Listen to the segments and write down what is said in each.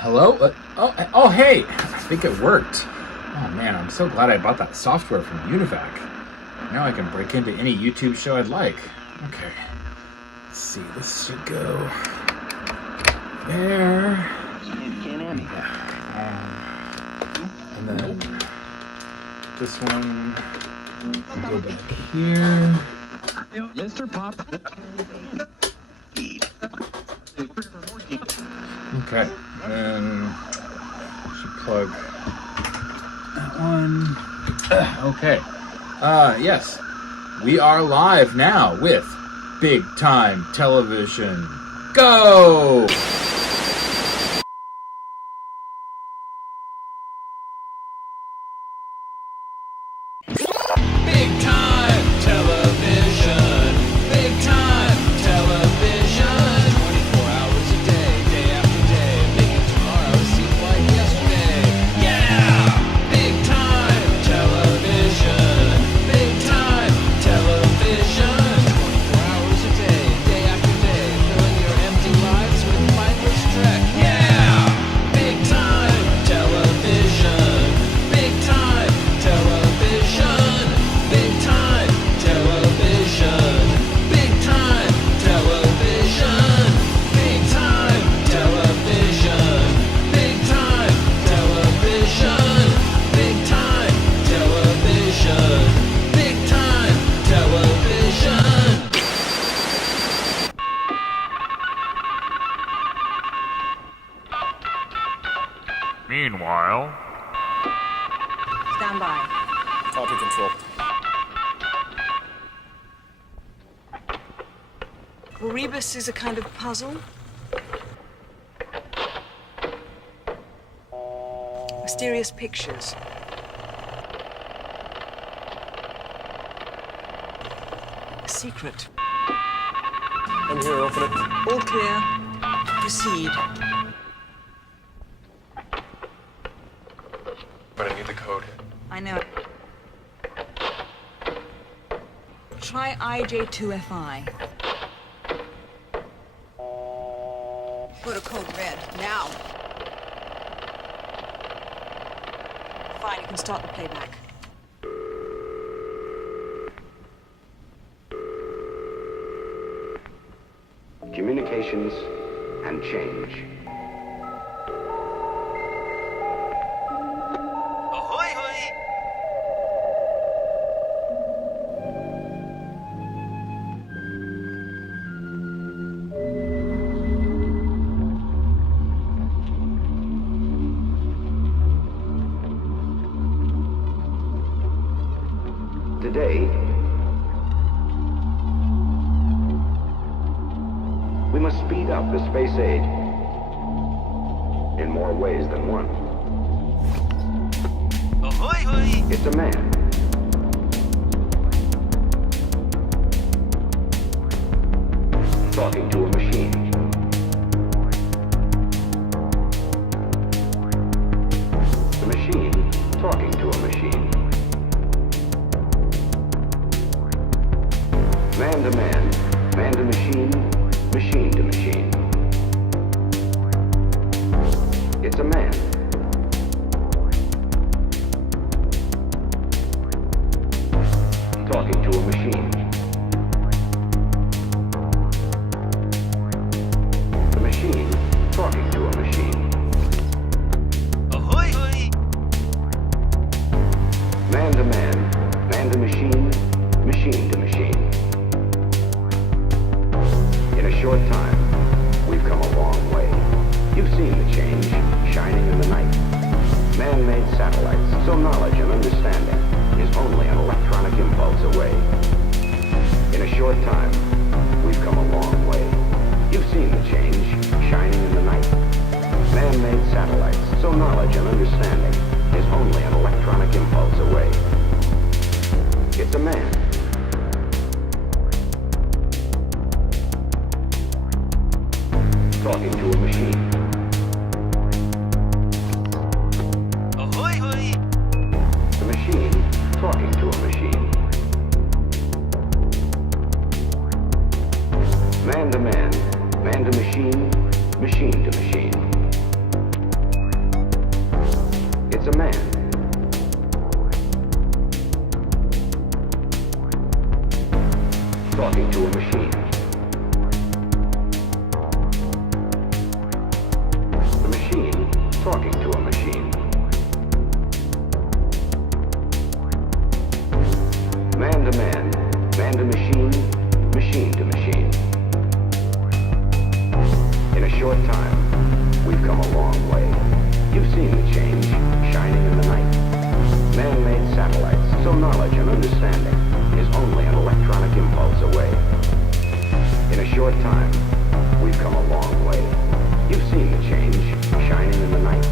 Hello? Oh, hey! I think it worked. Oh man, I'm so glad I bought that software from Univac. Now I can break into any YouTube show I'd like. Okay. Let's see, this should go there. And then this one will go back here. Mr. Pop. Okay, and should plug that one. Okay. Yes. We are live now with Big Time Television. Go! Big Time Television. Big Time Television. 24 hours a day, day after day. Making tomorrow seem like yesterday. Yeah! Big Time Television. Big Time Television. 24 hours a day, day after day. Filling your empty lives with mindless dread. Yeah! Big Time Television. Big Time Television. Big Time Television. Big Time Television. Big Time Television. Big Time Television. Big Time Television. Big Time Television. Meanwhile, Stand by. Copy control. Rebus is a kind of puzzle. Mysterious pictures. A secret. I'm here, open it. All clear. Proceed. But I need the code. I know. Try IJ2FI. Protocol red, now. Fine, you can start the playback. Communications and change. Ahoy, hoy! Today, we must speed up the space age in more ways than one. Ahoy, hoy! It's a man. Talking to a machine. The machine talking to a machine. Man to man, man to machine, machine to machine. It's a man. Talking to a machine. The machine talking to a machine. Ahoy, hoy! Man to man, man to machine, machine to machine. In a short time, we've come a long way. You've seen the change shining in the night. Man-made satellites, so knowledge and understanding is only an electronic impulse away. In a short time, we've come a long way. You've seen the change shining in the night. Man-made satellites, so knowledge and understanding is only an electronic impulse away. It's a man. Talking to a machine. Ahoy, hoy! The machine talking to a machine. Man to man, man to machine, machine to machine. It's a man. Talking to a machine. The machine talking to a machine. Man to man, man to machine, machine to machine. In a short time, we've come a long way. You've seen the change, shining in the night. Man-made satellites, so knowledge and understanding is only an electronic impulse away. In a short time, we've come a long way. You've seen the change, shining in the night.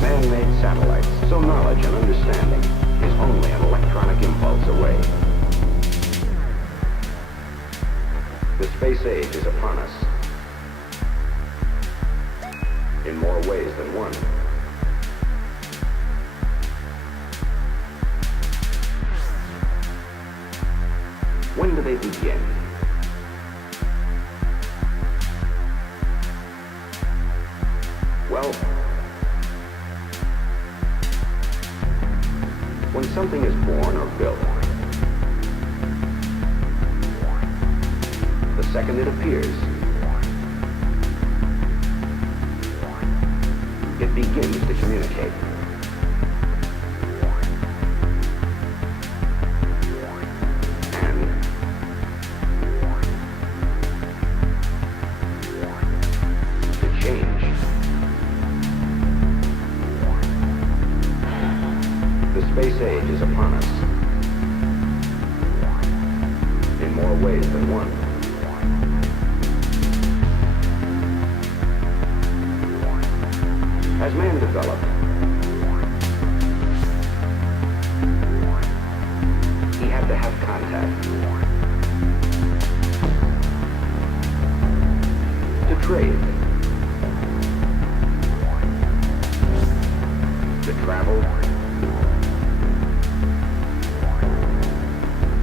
Man-made satellites, so knowledge and understanding is only an electronic impulse away. The space age is upon us. In more ways than one. When do they begin? Well, when something is born or built, the second it appears, it begins to communicate. And to change. The space age is upon us. In more ways than one. As man developed, he had to have contact, to trade, to travel,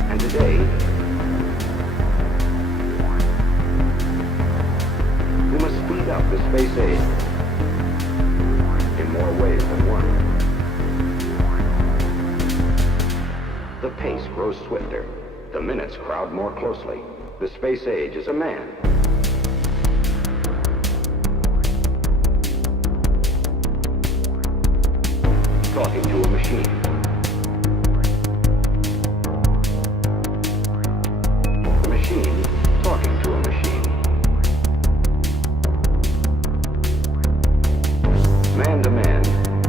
and today, we must speed up the space age. In more ways than one. The pace grows swifter. The minutes crowd more closely. The space age is a man. Talking to a machine. The machine talking to a machine. Man to man,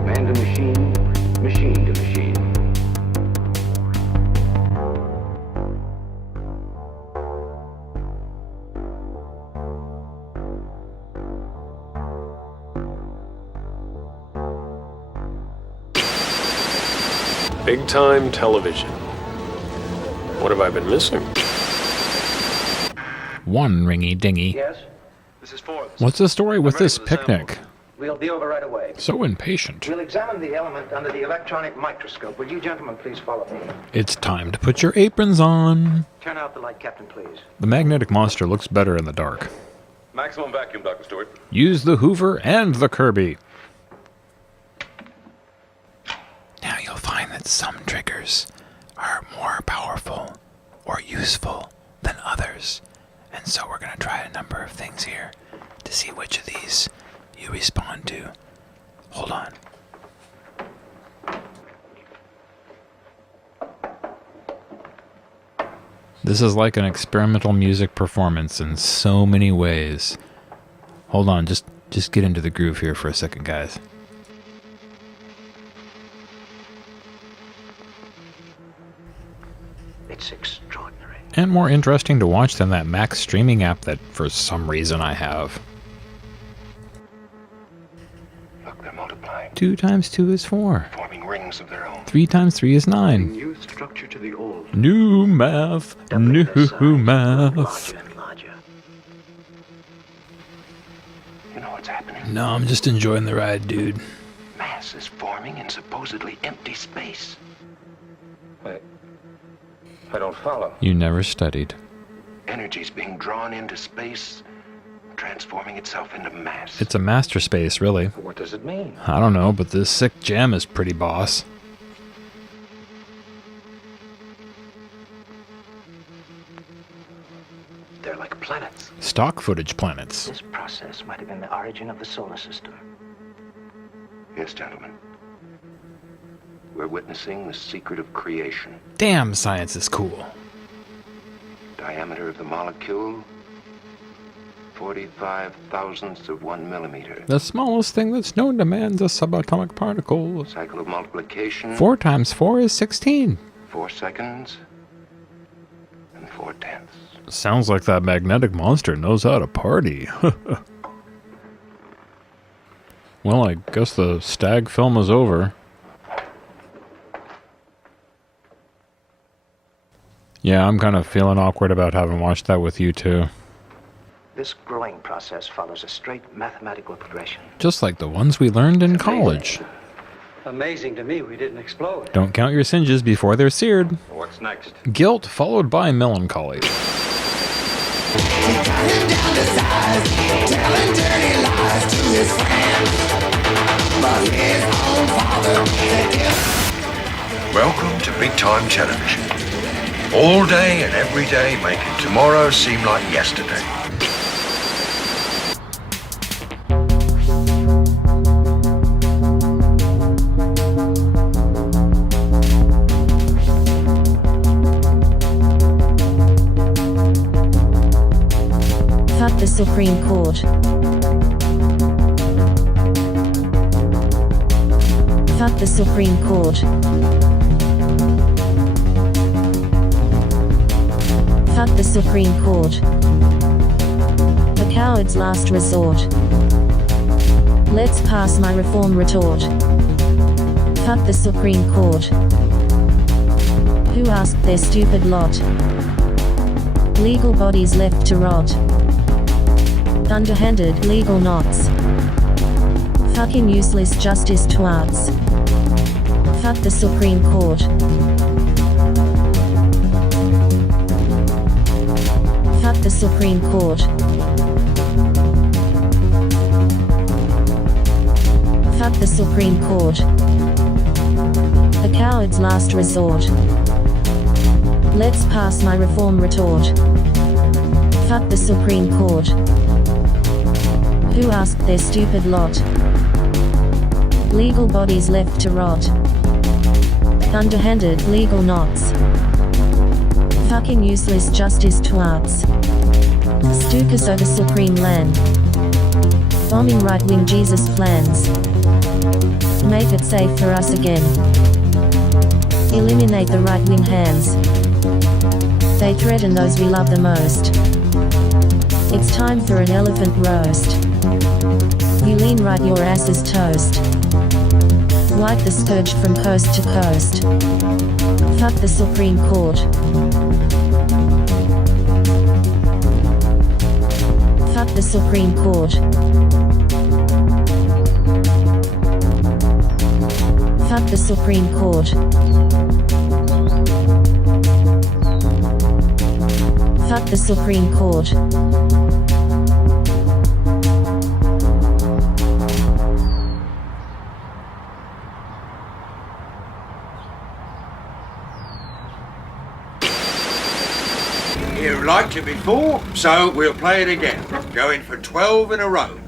man to machine, machine to machine. Big time television. What have I been missing? One ringy dingy. Yes? This is Forbes. What's the story with I'm ready this for the picnic? sample. We'll be over right away. So impatient. We'll examine the element under the electronic microscope. Will you gentlemen please follow me? It's time to put your aprons on. Turn out the light, Captain, please. The magnetic monster looks better in the dark. Maximum vacuum, Dr. Stewart. Use the Hoover and the Kirby. Now you'll find that some triggers are more powerful or useful than others. And so we're going to try a number of things here to see which of these you respond to. Hold on. This is like an experimental music performance in so many ways. Hold on, just get into the groove here for a second, guys. It's extraordinary. And more interesting to watch than that Max streaming app that for some reason I have. Look, they're multiplying. 2 times 2 is 4. Forming rings of their own. 3 times 3 is 9. New structure to the old. New math. New math. Larger and larger. You know what's happening? No, I'm just enjoying the ride, dude. Mass is forming in supposedly empty space. I don't follow. You never studied. Energy's being drawn into space transforming itself into mass. It's a master space, really. What does it mean? I don't know, but this sick gem is pretty boss. They're like planets. Stock footage planets. This process might have been the origin of the solar system. Yes, gentlemen. We're witnessing the secret of creation. Damn, science is cool. Diameter of the molecule, 45 thousandths of 1 millimeter. The smallest thing that's known to man is a subatomic particle. Cycle of multiplication. 4 times 4 is 16. 4 seconds and 4 tenths. Sounds like that magnetic monster knows how to party. Well, I guess the stag film is over. Yeah, I'm kind of feeling awkward about having watched that with you too. This growing process follows a straight mathematical progression. Just like the ones we learned in college. Amazing to me we didn't explode. Don't count your singes before they're seared. What's next? Guilt followed by melancholy. Welcome to Big Time Television. All day and every day making tomorrow seem like yesterday. Fuck the Supreme Court. Fuck the Supreme Court. Fuck the Supreme Court. The coward's last resort. Let's pass my reform retort. Fuck the Supreme Court. Who asked their stupid lot? Legal bodies left to rot. Underhanded legal knots. Fucking useless justice twats. Fuck the Supreme Court. Fuck the Supreme Court. Fuck the Supreme Court. The coward's last resort. Let's pass my reform retort. Fuck the Supreme Court. Who asked their stupid lot? Legal bodies left to rot. Underhanded legal knots. Fucking useless justice twats. Stukas over supreme land. Bombing right-wing Jesus plans. Make it safe for us again. Eliminate the right-wing hands. They threaten those we love the most. It's time for an elephant roast. You lean right, your ass is toast. Wipe the scourge from coast to coast. Fuck the Supreme Court. Fuck the Supreme Court. Fuck the Supreme Court. Fuck the Supreme Court. You liked it before, so we'll play it again. Going for 12 in a row.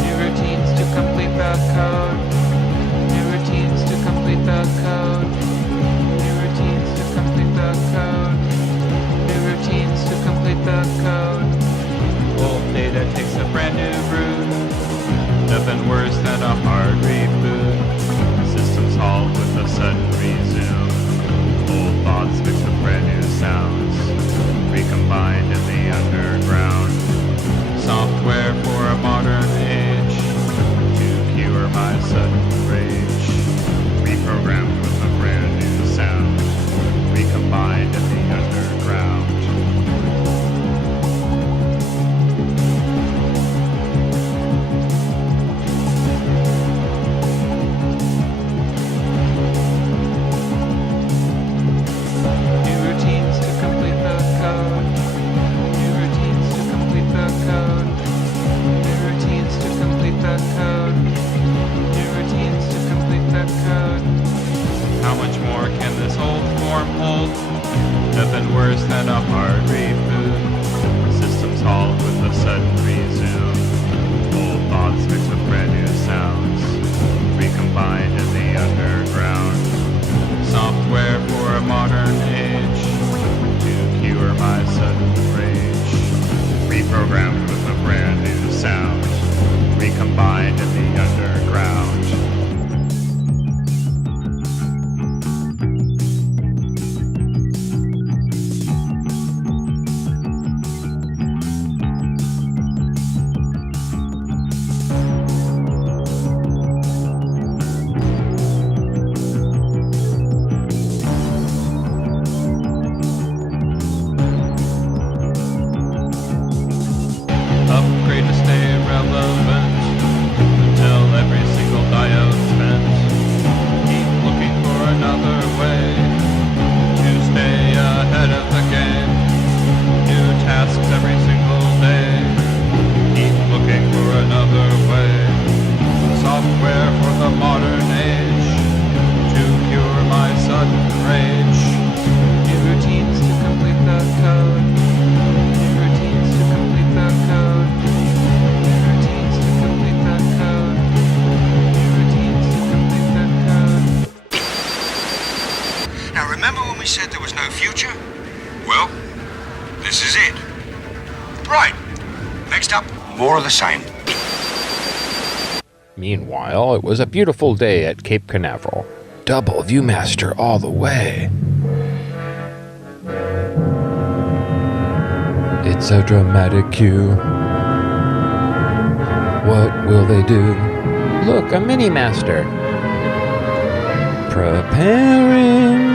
New routines to complete the code. Nothing worse than a hard reboot. Systems halt with a sudden resume. Old thoughts mixed with brand new sounds, recombined in the underground. Software for a modern age, to cure my sudden rage. Reprogrammed with a brand new sound, recombined in the underground. New routines to complete the code. New routines to complete the code. New routines to complete the code. New routines to complete the code. How much more can this old form hold? Nothing worse than a hard reboot. Systems halt with a sudden resume. Old thoughts mixed with brand new sounds, recombined in the underground. Software for a modern age, to cure my sudden rage. Reprogrammed with a brand new sound, recombined in the underground. Upgrade to stay relevant until every single diode's spent. Keep looking for another way to stay ahead of the game. New tasks every single day. Keep looking for another way. Software for the modern age to cure my sudden rage. New routines to complete the code. New routines to complete the code. New routines to complete the code. New routines to complete the code. Now remember when we said there was no future? Well, this is it. Right. Next up, more of the same. Meanwhile, it was a beautiful day at Cape Canaveral. Double Viewmaster all the way. It's a dramatic cue. What will they do? Look, a mini-master. Preparing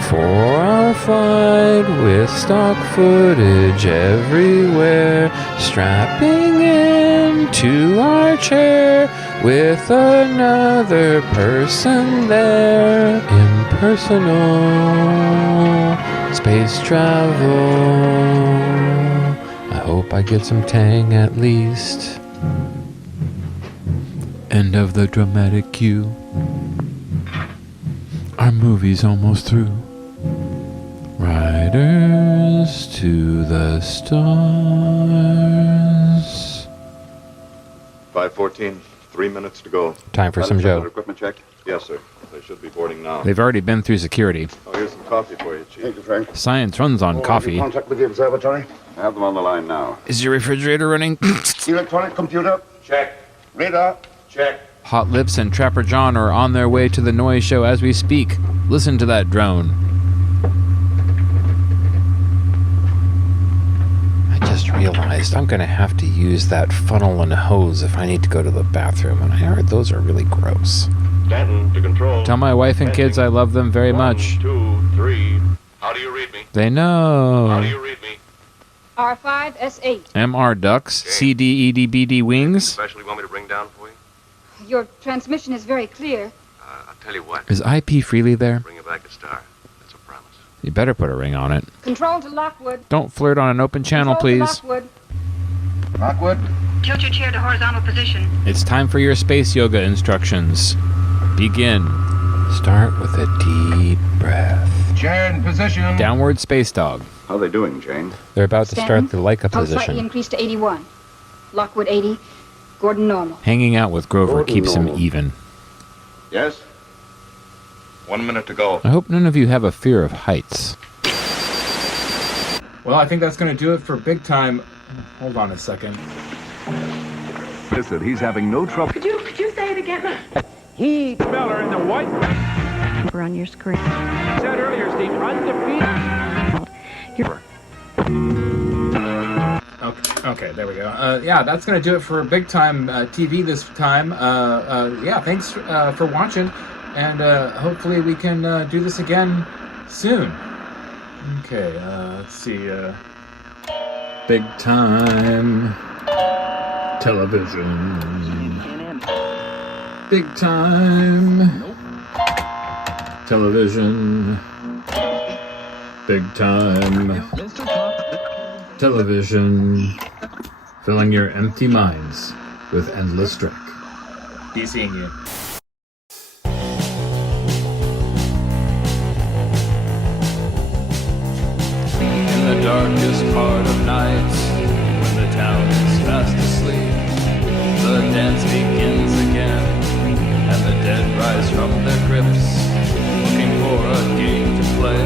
for our fight with stock footage everywhere. Strapping into our chair with another person there. Impersonal space travel. I hope I get some tang at least. End of the dramatic cue. Our movie's almost through. Riders to the stars. 5:14, 3 minutes to go. Time for some Joe. Equipment check? Yes, sir. They should be boarding now. They've already been through security. Oh, here's some coffee for you, Chief. Thank you, Frank. Science runs on coffee. Contact with the observatory. I have them on the line now. Is your refrigerator running? Electronic computer. Check. Radar. Check. Hot Lips and Trapper John are on their way to the noise show as we speak. Listen to that drone. I just realized I'm gonna have to use that funnel and hose if I need to go to the bathroom, and I heard those are really gross. Stanton to control. Tell my wife and kids I love them very much. 1, 2, 3. How do you read me? They How do know. you read me? R5S8. MR ducks, CDEDBD wings. Especially want me to bring down for you? Your transmission is very clear. I'll tell you what. Is IP Freely there? Bring it back a star. That's a promise. You better put a ring on it. Control to Lockwood. Don't flirt on an open channel, Control please. to Lockwood. Lockwood. Tilt your chair to horizontal position. It's time for your space yoga instructions. Begin. Start with a deep breath. Chair in position. Downward space dog. How are they doing, Jane? They're about to start the Leica Pulse slightly position. increased to 81. Lockwood 80. Gordon normal. Hanging out with Grover Gordon keeps him normal. even. Yes? 1 minute to go. I hope none of you have a fear of heights. Well, I think that's going to do it for Big Time. Hold on a second. Listen, he's having no trouble. Could you Say it again. He feller in the white On your screen. said earlier, Steve, undefeated. You're Okay, there we go. Yeah, that's going to do it for Big Time TV this time. Yeah, thanks for watching, and hopefully we can do this again soon. Okay, let's see. Big Time Television. Big Time Television. Big Time Television. Filling your empty minds with endless dreck. Be seeing you. In the darkest part of night, when the town is fast asleep, the dance begins again, and the dead rise from their crypts, looking for a game to play.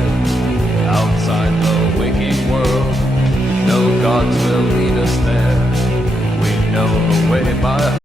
Outside the waking world, no gods will lead us there. We know the way by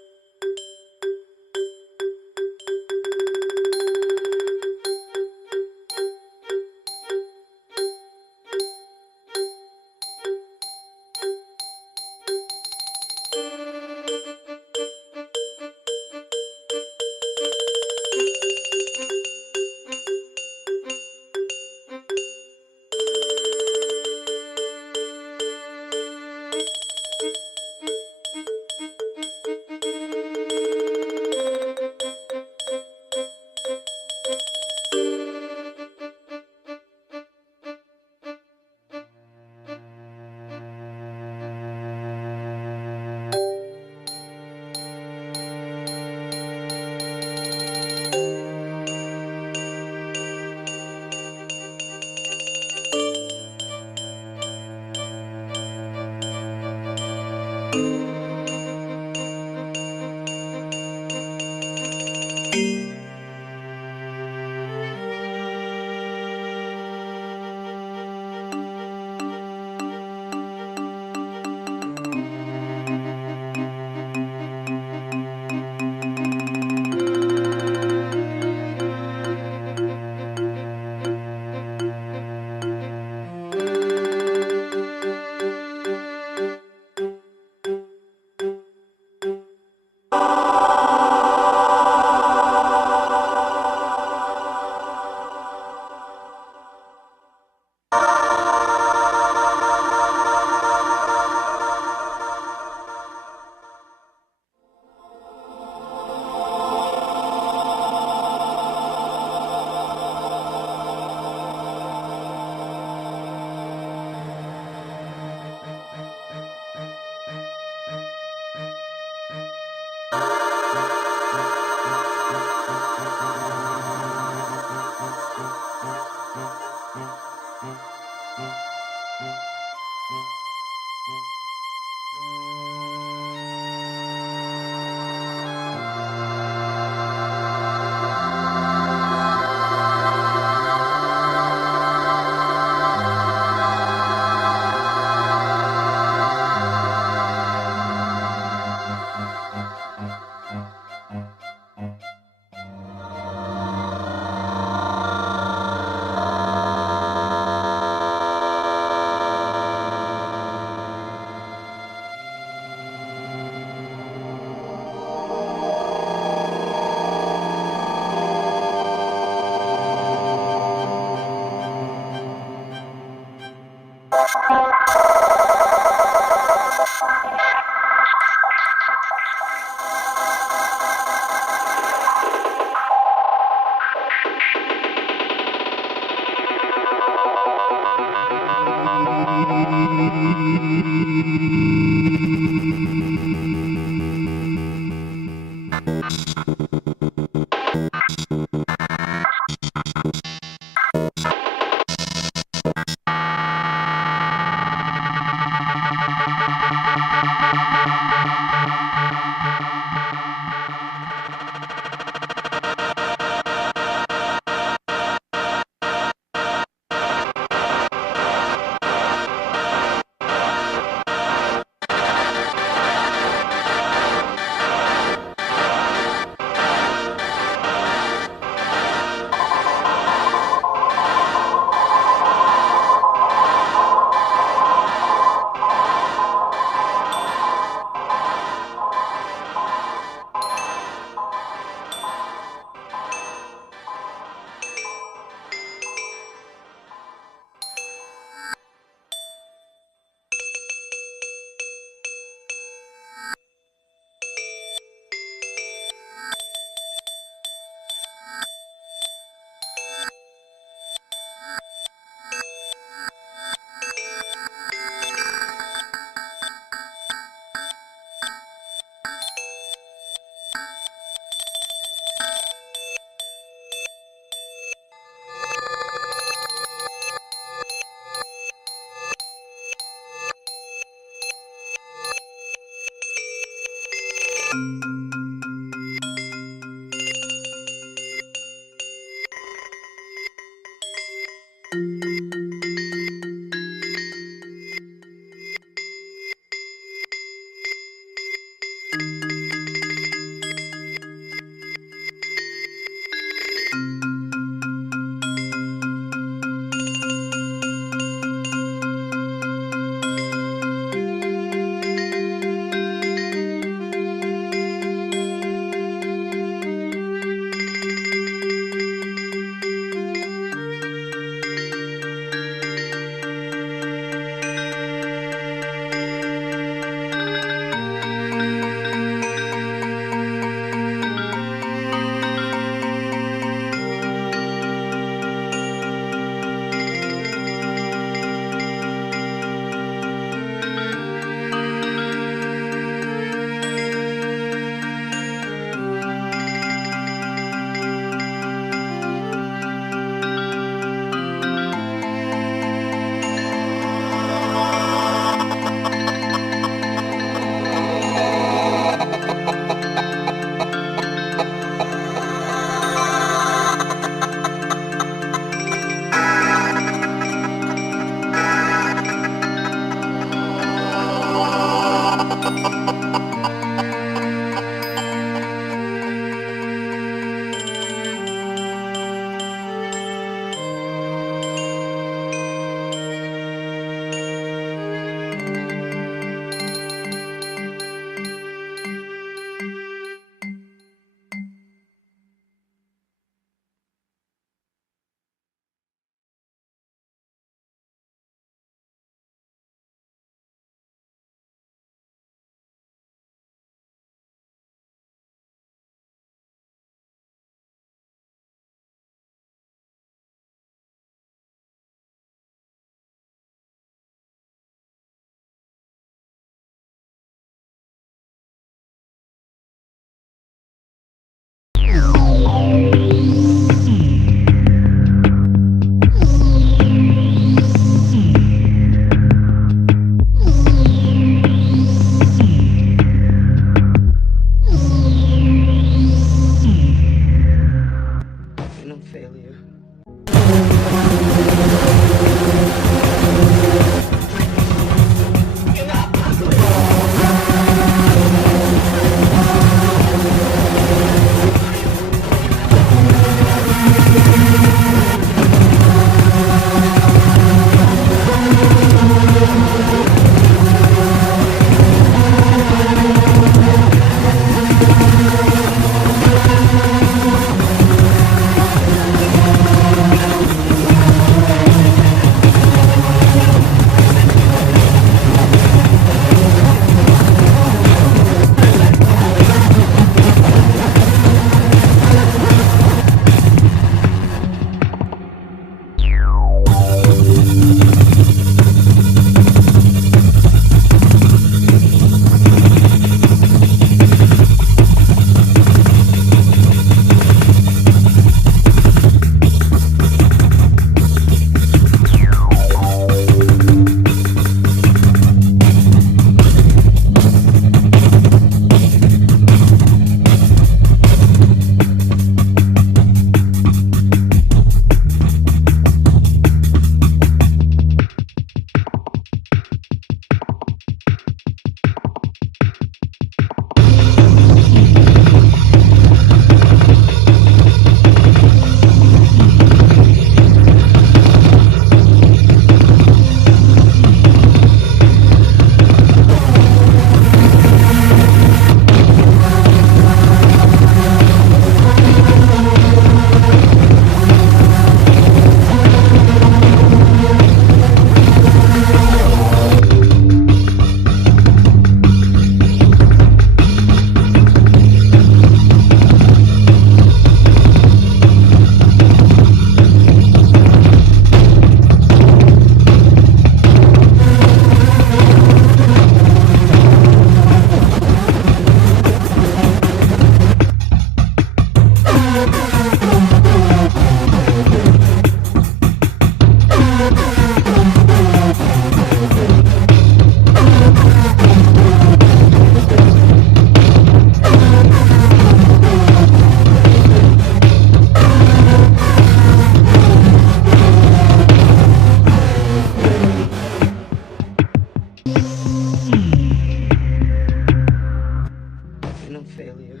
no failure.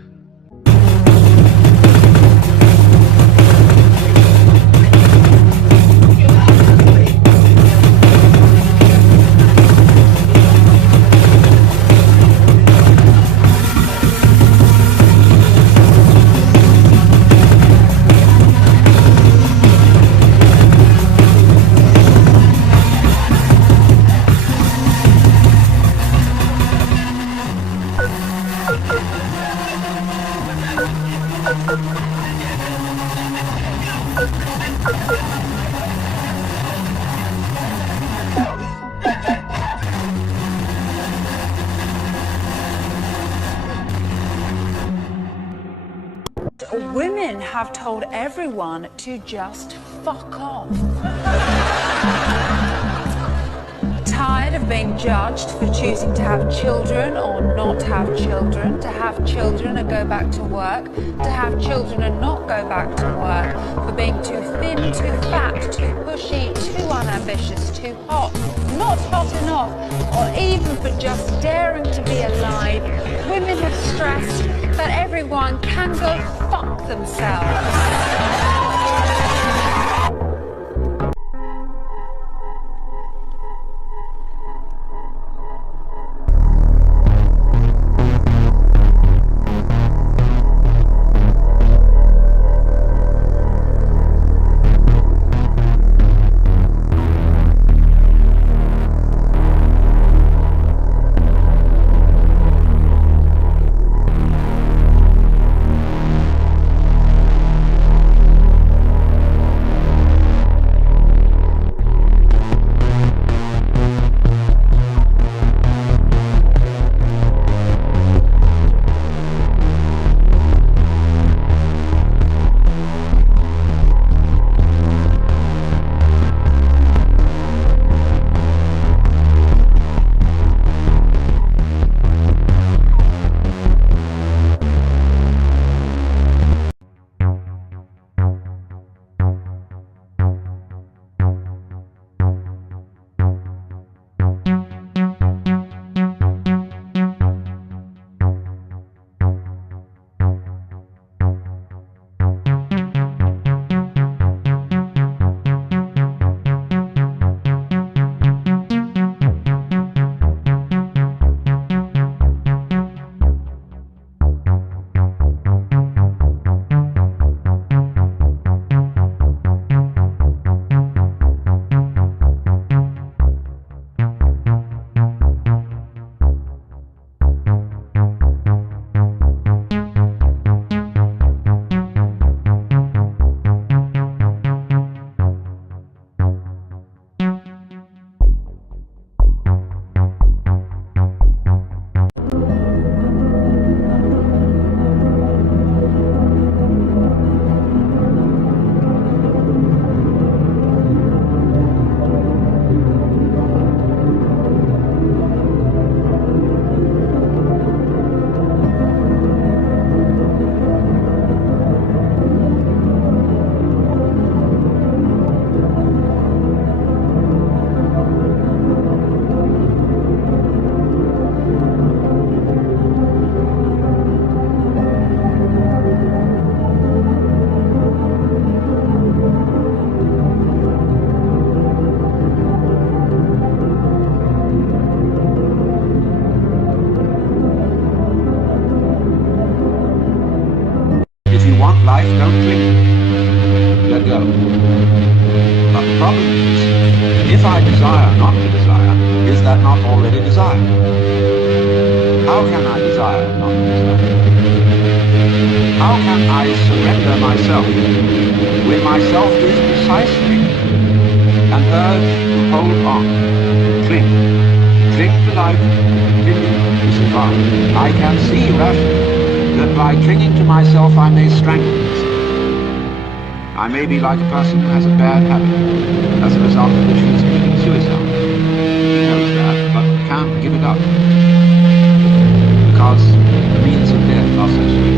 Women have told everyone to just fuck off. Tired of being judged for choosing to have children or not have children, to have children and go back to work, to have children and not go back to work, for being too thin, too fat, too pushy, too unambitious, too hot, not hot enough, or even for just daring to be alive. Women have stressed that everyone can go fuck themselves. life, don't cling. Let go. But the problem is, if I desire not to desire, is that not already desire? How can I desire not to desire? How can I surrender myself when myself is precisely an urge to hold on, cling to life, continue to survive? I can see rationally that by clinging to myself I may strangle myself. I may be like a person who has a bad habit, as a result of which he is committing suicide. He knows that, but can't give it up, because the means of death are so sweet.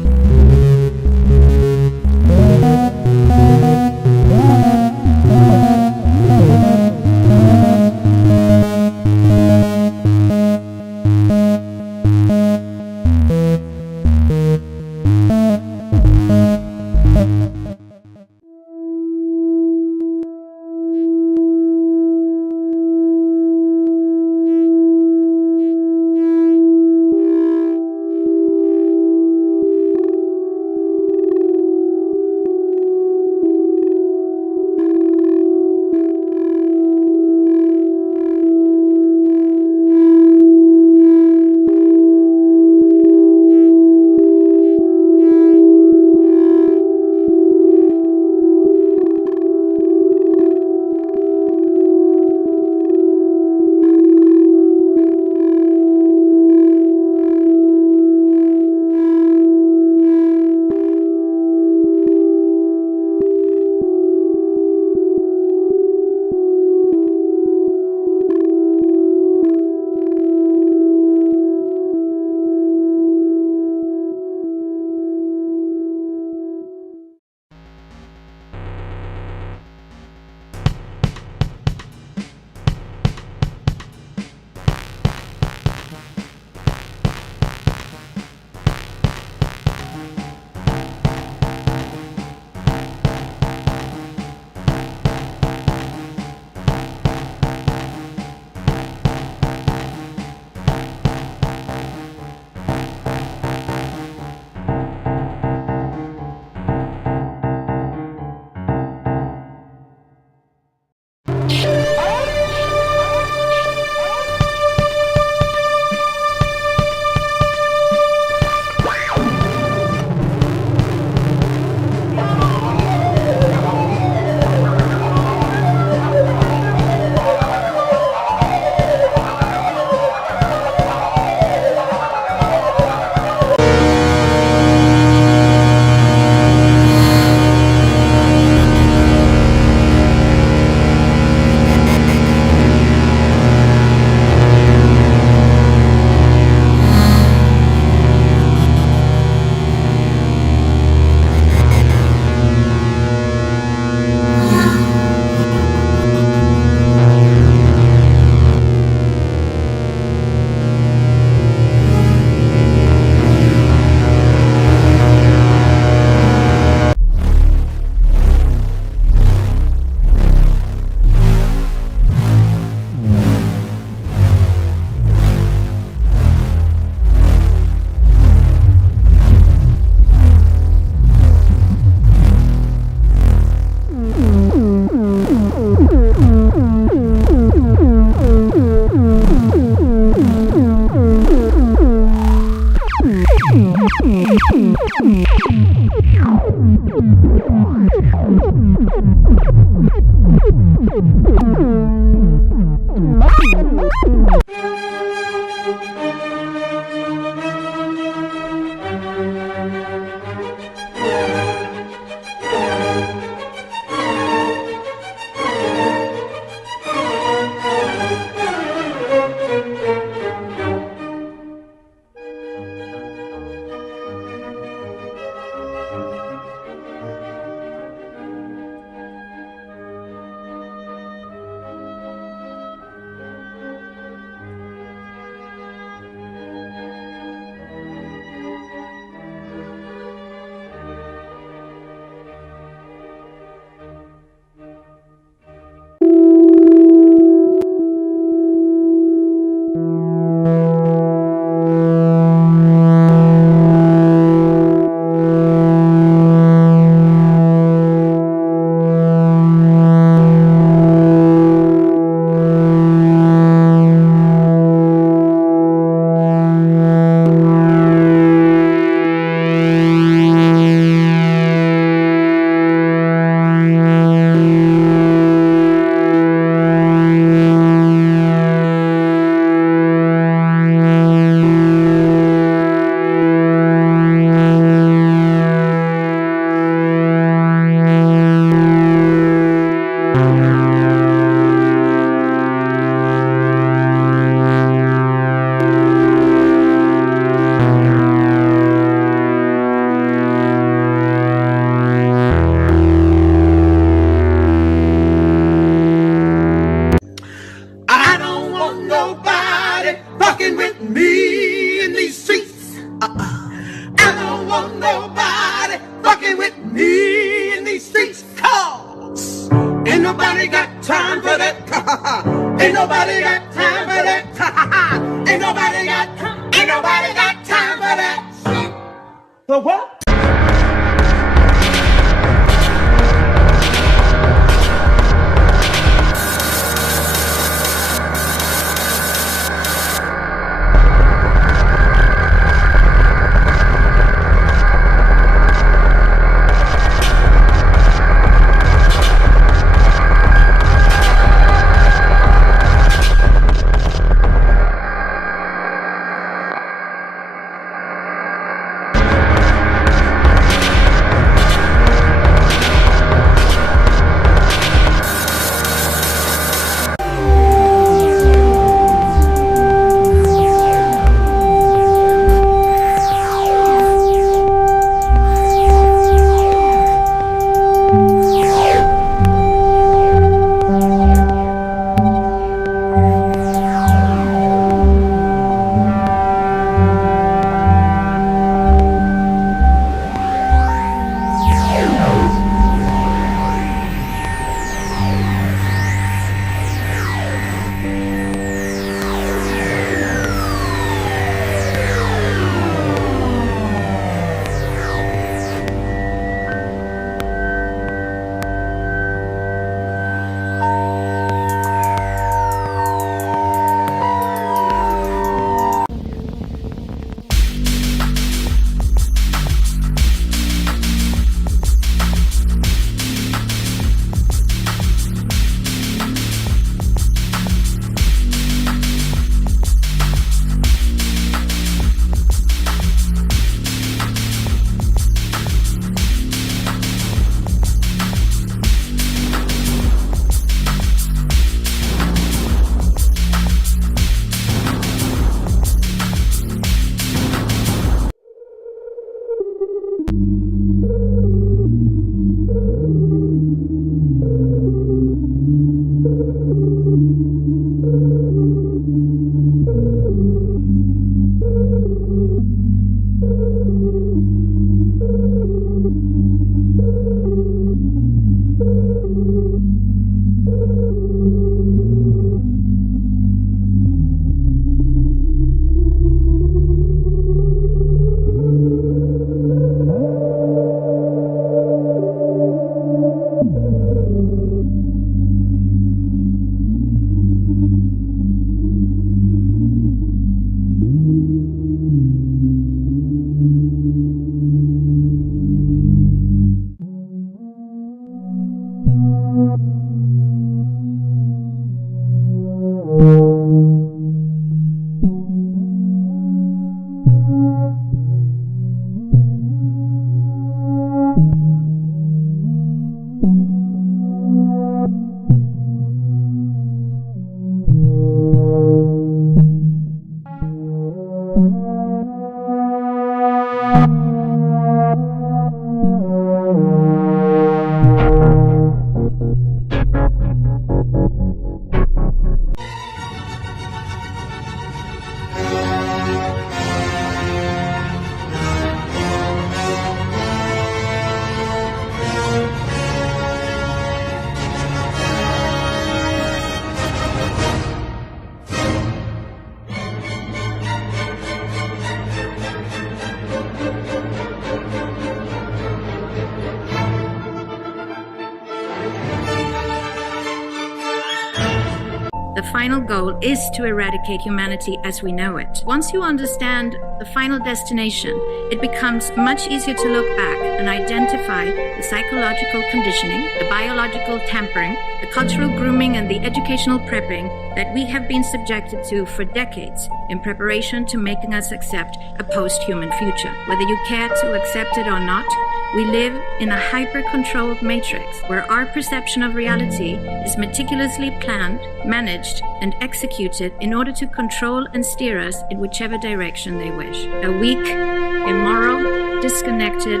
The final goal is to eradicate humanity as we know it. Once you understand the final destination, it becomes much easier to look back and identify the psychological conditioning, the biological tampering, the cultural grooming, and the educational prepping that we have been subjected to for decades in preparation to making us accept a post-human future. Whether you care to accept it or not, we live in a hyper-controlled matrix where our perception of reality is meticulously planned, managed, and executed in order to control and steer us in whichever direction they wish. A weak, immoral, disconnected,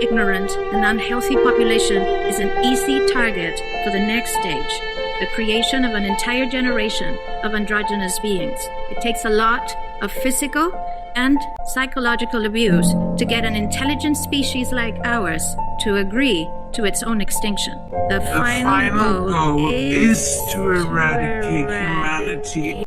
ignorant, and unhealthy population is an easy target for the next stage, the creation of an entire generation of androgynous beings. It takes a lot of physical and psychological abuse to get an intelligent species like ours to agree to its own extinction. The final goal is to eradicate humanity.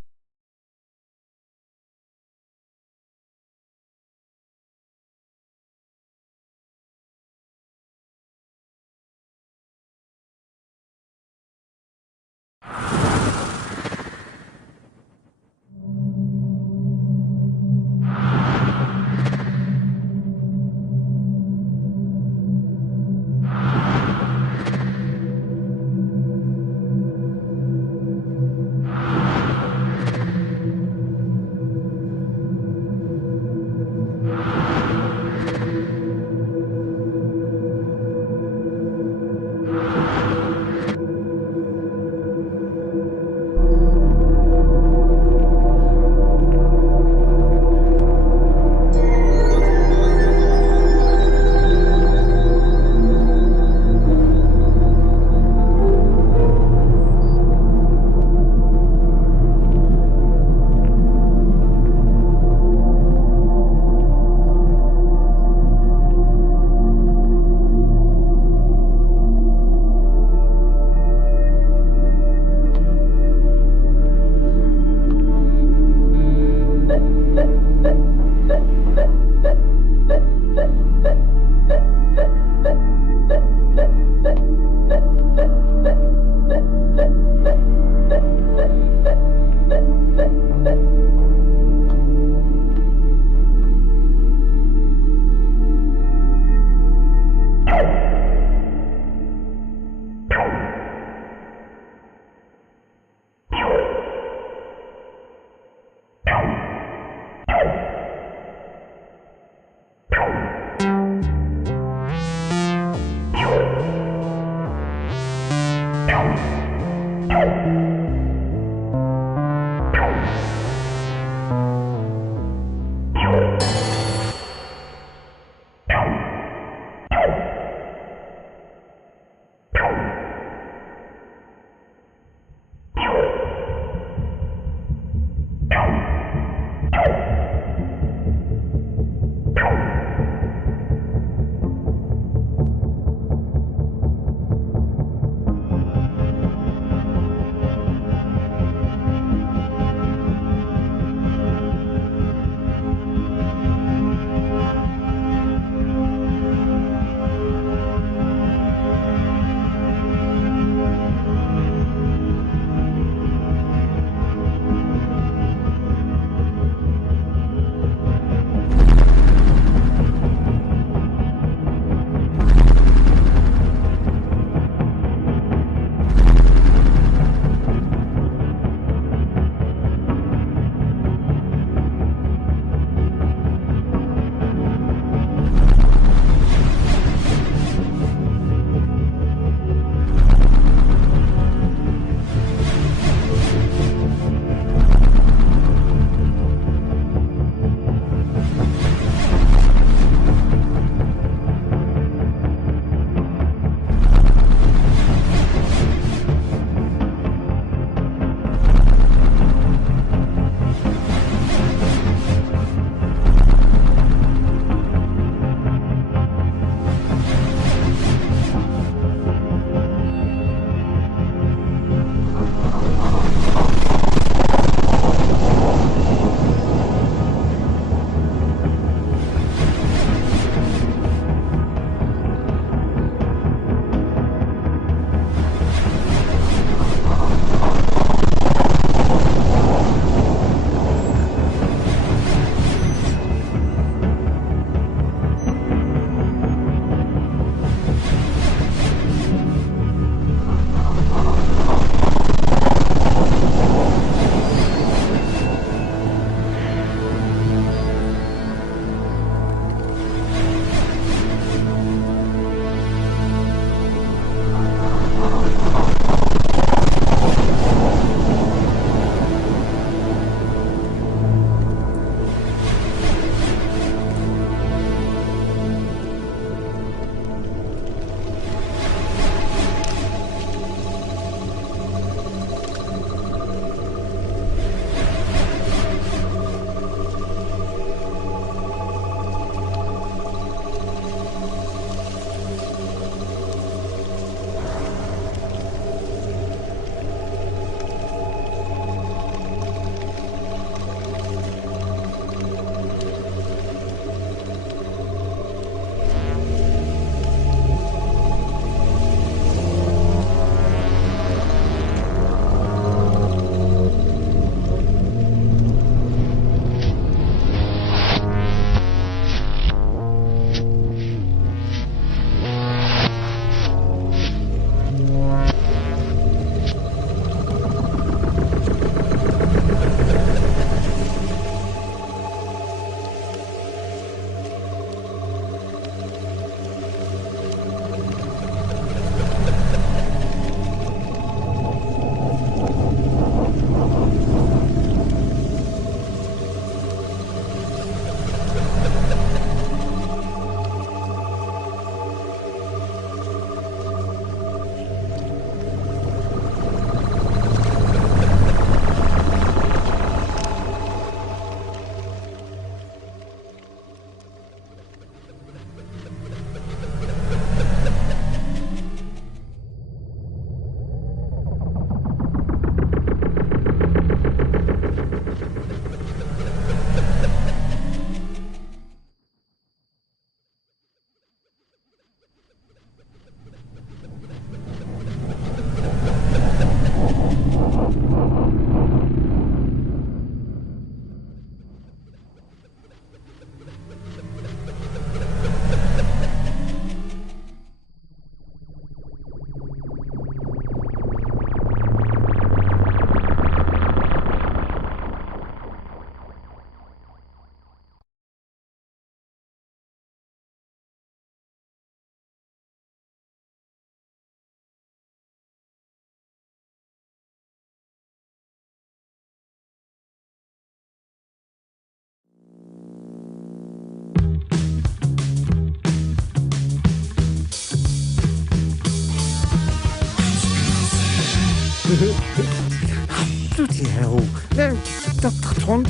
Bloody hell. No, that one.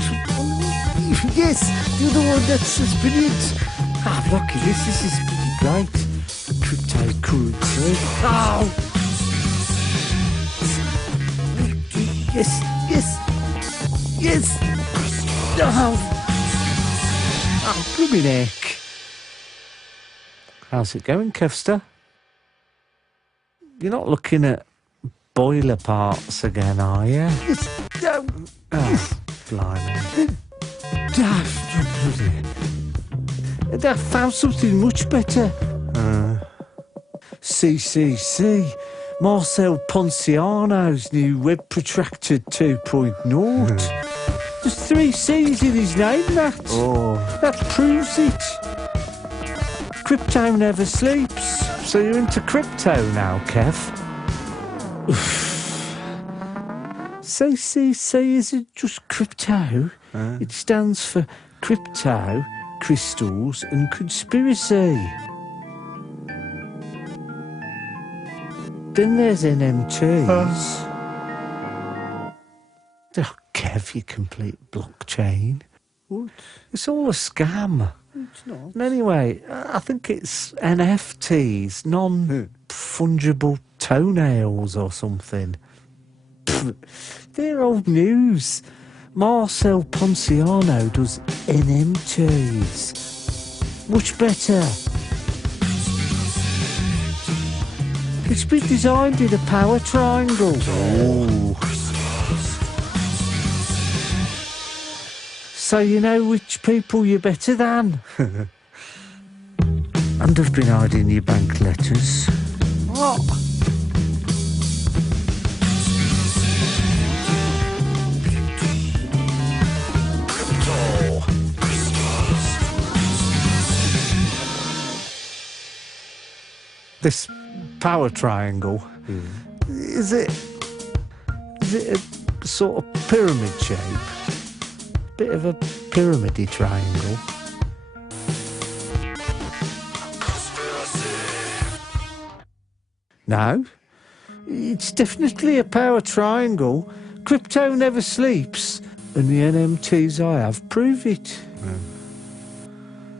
Yes, the other one, that's brilliant. Ah, look at this is pretty great. Cryptocurrency. Oh! Yes. Oh, blooming heck. How's it going, Kevster? You're not looking at boiler parts again, are you? No. Oh, blimey. I found something much better. CCC. Marcel Ponciano's new web protractor 2.0. There's 3 C's in his name, Matt. Oh. That proves it. Crypto never sleeps. So you're into crypto now, Kev? CCC isn't just crypto. It stands for crypto, crystals and conspiracy. Then there's NMTs. Oh, Kev, you complete blockchain. What? It's all a scam. It's not. And anyway, I think it's NFTs, non-fungible toenails or something. They're old news. Marcel Ponciano does NMTs. Much better. It's been designed in a power triangle. Oh. So you know which people you're better than. And I've been hiding your bank letters. What? This power triangle, is it a sort of pyramid shape? Bit of a pyramid-y triangle. No, it's definitely a power triangle. Crypto never sleeps, and the NMTs I have prove it.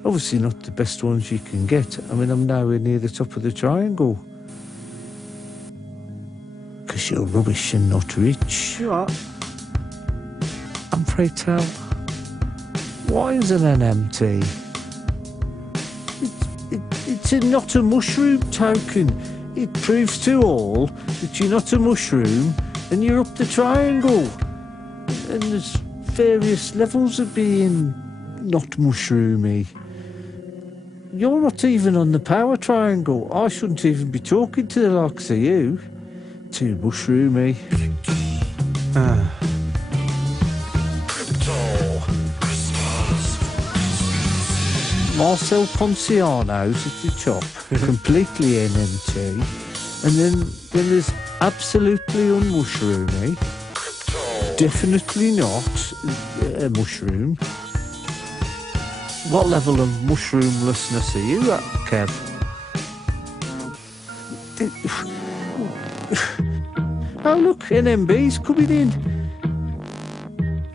Obviously not the best ones you can get. I mean, I'm nowhere near the top of the triangle. Because you're rubbish and not rich. You are. And pray tell, what is an NMT? It's not a mushroom token. It proves to all that you're not a mushroom and you're up the triangle. And there's various levels of being not mushroomy. You're not even on the power triangle. I shouldn't even be talking to the likes of you. Too mushroomy. Marcel Ponciano's at the top, completely NMT, and then there's absolutely unmushroomy, definitely not a mushroom. What level of mushroomlessness are you at, Kev? Oh look, NMB's coming in.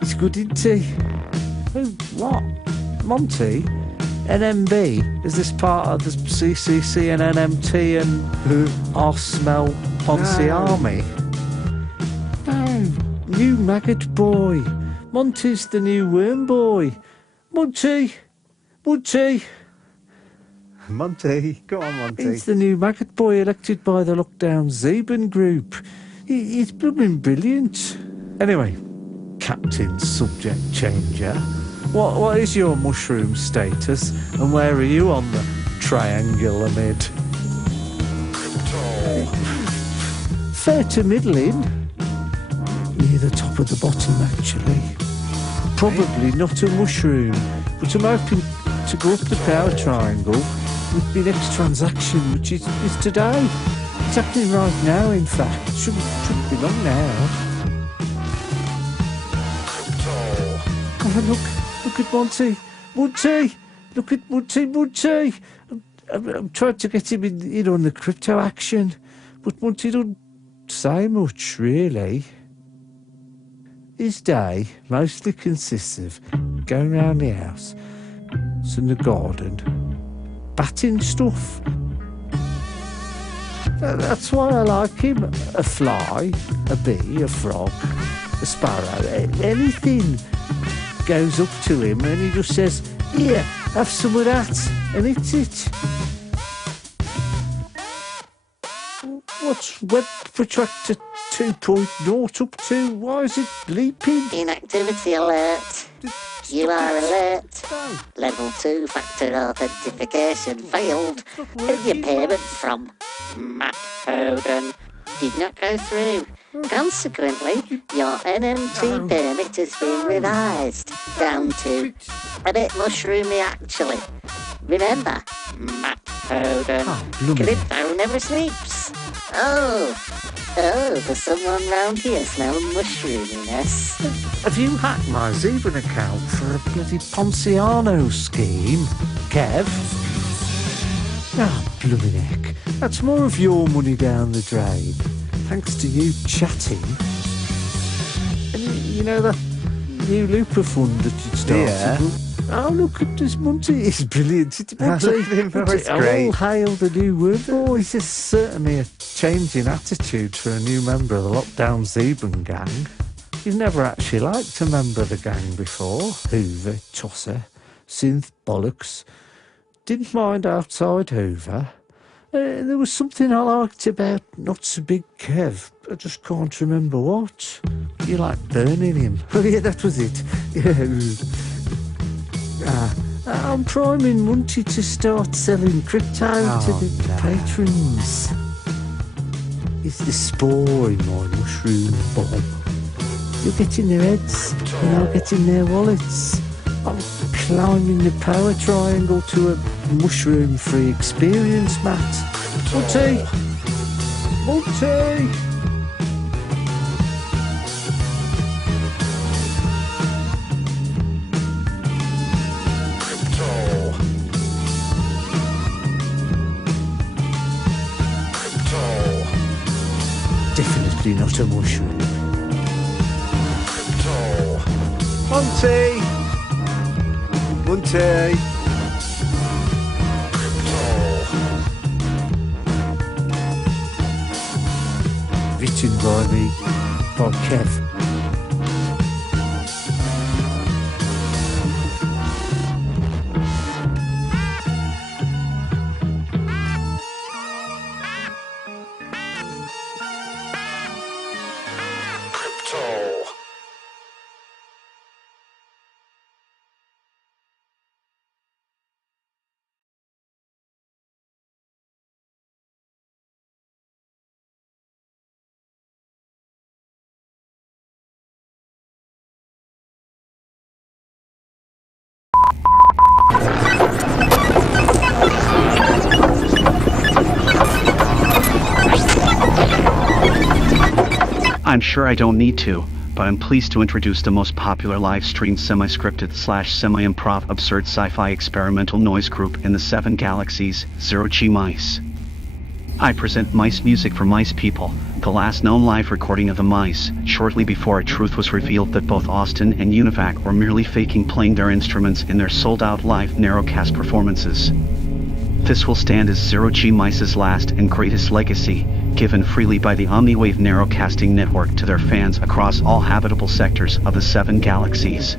It's good, isn't he? Oh, what? Monty? NMB? Is this part of the CCC and NMT and I smell Ponciami? No, new maggot boy. Monty's the new worm boy. Monty! Go on, Monty. He's the new maggot boy elected by the lockdown Sieben group. He's blooming brilliant. Anyway, Captain Subject Changer. What is your mushroom status and where are you on the triangular-mid? Fair to middling. Near the top of the bottom, actually. Probably not a mushroom, but I'm hoping to go up the power triangle with my next transaction, which is today. It's happening right now, in fact. Shouldn't be long now. Oh, look at Monty. Look at Monty. I'm trying to get him in on the crypto action, but Monty don't say much, really. His day mostly consists of going round the house, in the garden, batting stuff. That's why I like him. A fly, a bee, a frog, a sparrow, anything goes up to him and he just says, "Here, have some of that," and it's it. What's Web Protractor 2.0 up to? Why is it bleeping? Inactivity alert. You are alert. Level 2 factor authentication failed. And your payment from Matt Hogan did not go through. Consequently, your NMT permit has been revised down to a bit mushroomy actually. Remember, Matt Hogan, crypto never sleeps. Oh, there's someone round here smelling mushroominess. Have you hacked my Sieben account for a bloody Ponciano scheme, Kev? Ah, blooming heck. That's more of your money down the drain. Thanks to you chatting. And you know that new Looper fund that you started? Yeah. Oh, look at this Monty. It's brilliant. It's It's great. All hail the new word boys. It's certainly a change in attitude for a new member of the Lockdown Sieben gang. You've never actually liked a member of the gang before. Hoover, Tosser, Synth, Bollocks. Didn't mind outside Hoover. There was something I liked about Not So Big Kev. I just can't remember what. You like burning him. Oh yeah, that was it. Yeah. I'm priming Munty to start selling crypto to the patrons. It's the spore in my mushroom bomb. You'll get in their heads and I'll get in their wallets. I'm climbing the power triangle to a mushroom-free experience, Matt. Munty! Munty! Definitely not a mushroom. Monty! Monty! Written by me, by Kev. I'm sure I don't need to, but I'm pleased to introduce the most popular live-streamed semi-scripted / semi-improv absurd sci-fi experimental noise group in the 7 galaxies, Zer0-G Mice. I present Mice Music for Mice People, the last known live recording of the Mice, shortly before a truth was revealed that both Austin and Univac were merely faking playing their instruments in their sold-out live narrowcast performances. This will stand as Zer0-G Mice's last and greatest legacy, given freely by the Omniwave narrowcasting network to their fans across all habitable sectors of the 7 galaxies.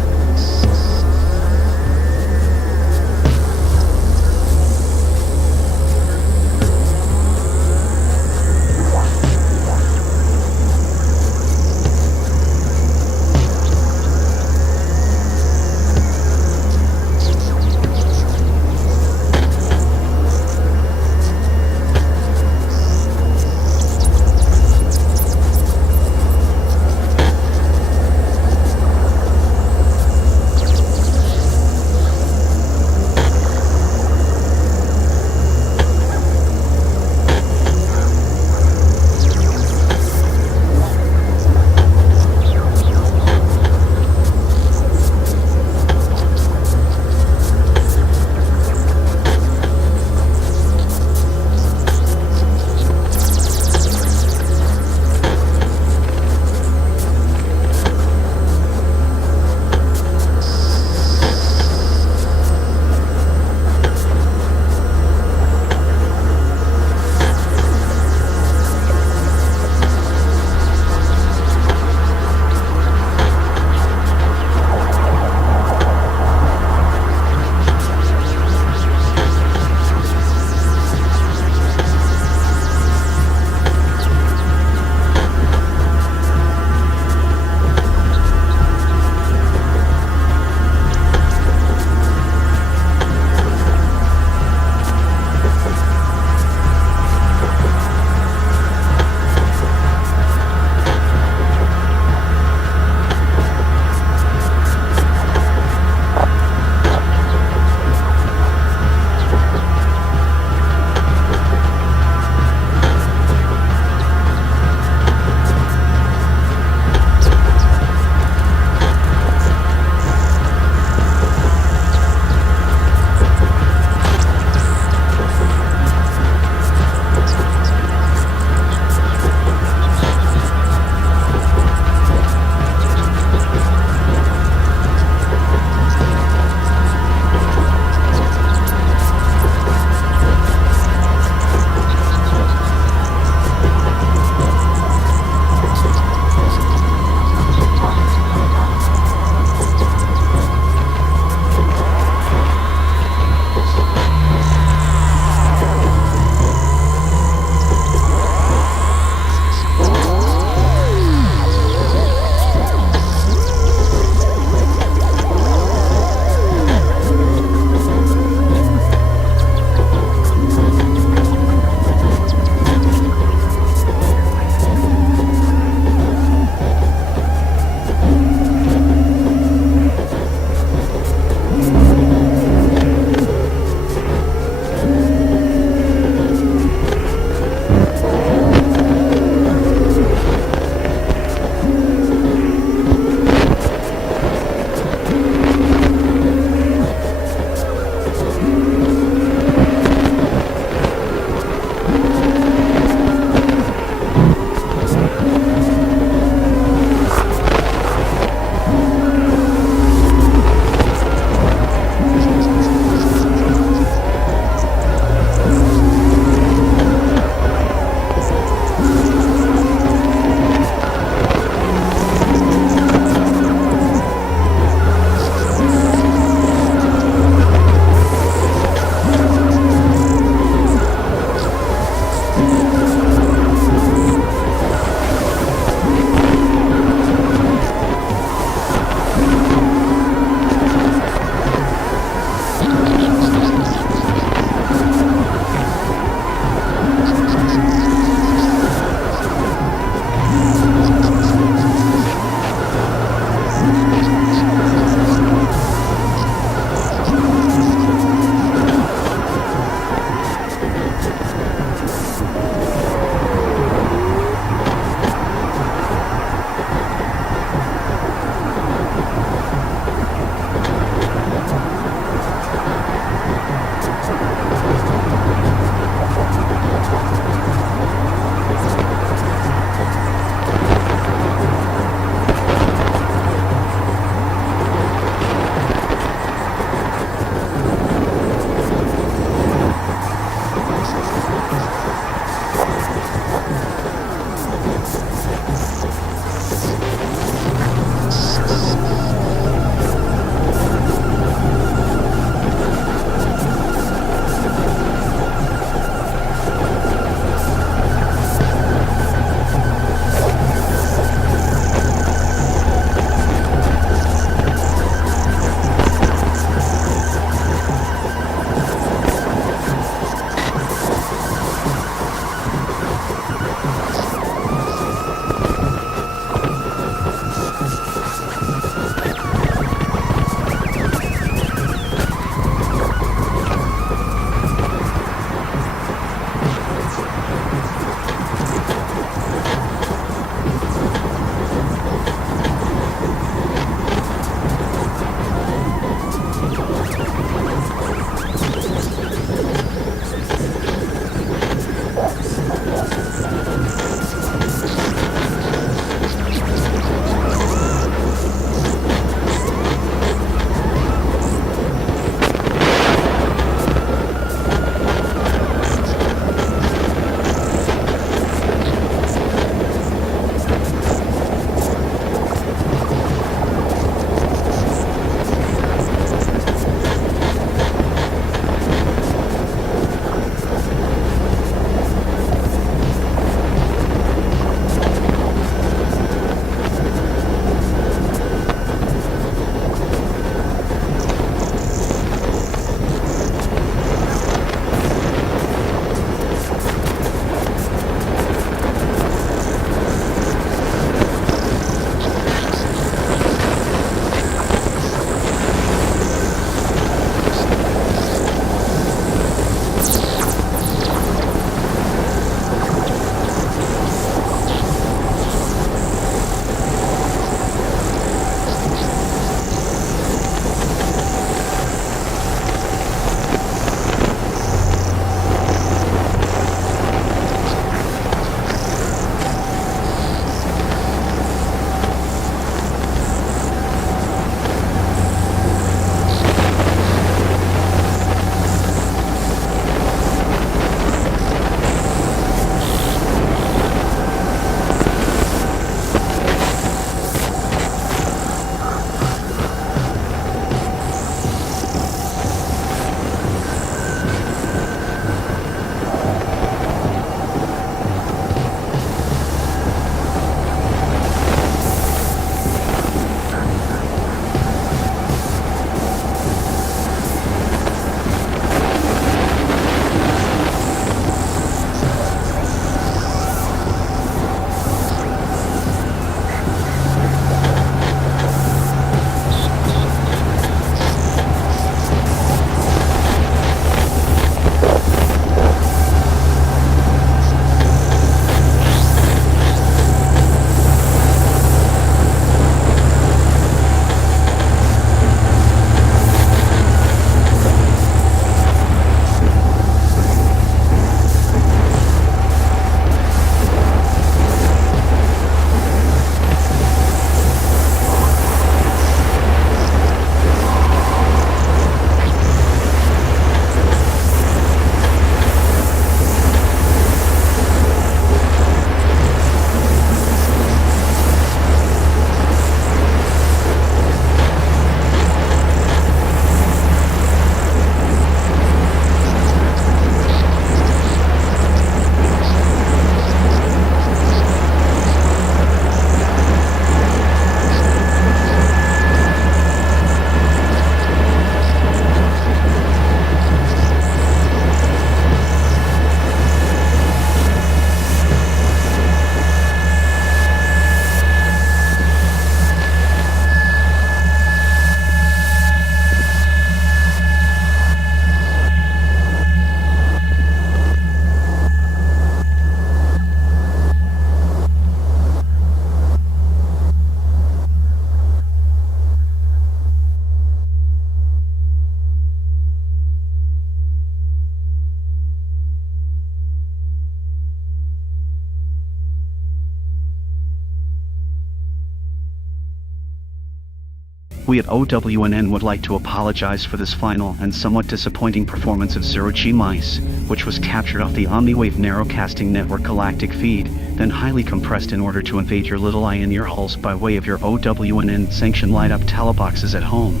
We at OWNN would like to apologize for this final and somewhat disappointing performance of Zer0-G Mice, which was captured off the Omniwave Narrowcasting Network galactic feed, then highly compressed in order to invade your little eye and ear holes by way of your OWNN sanctioned light-up teleboxes at home.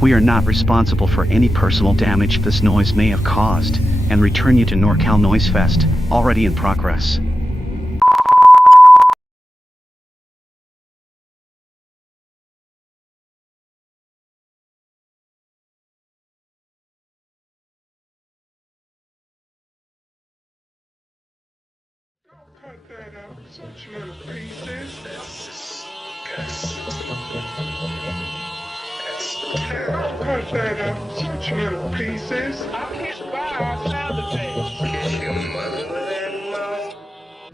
We are not responsible for any personal damage this noise may have caused, and return you to NorCal Noise Fest, already in progress. Cut that up, such little pieces. I can't buy our sound effects. Kiss your mother with that mouth.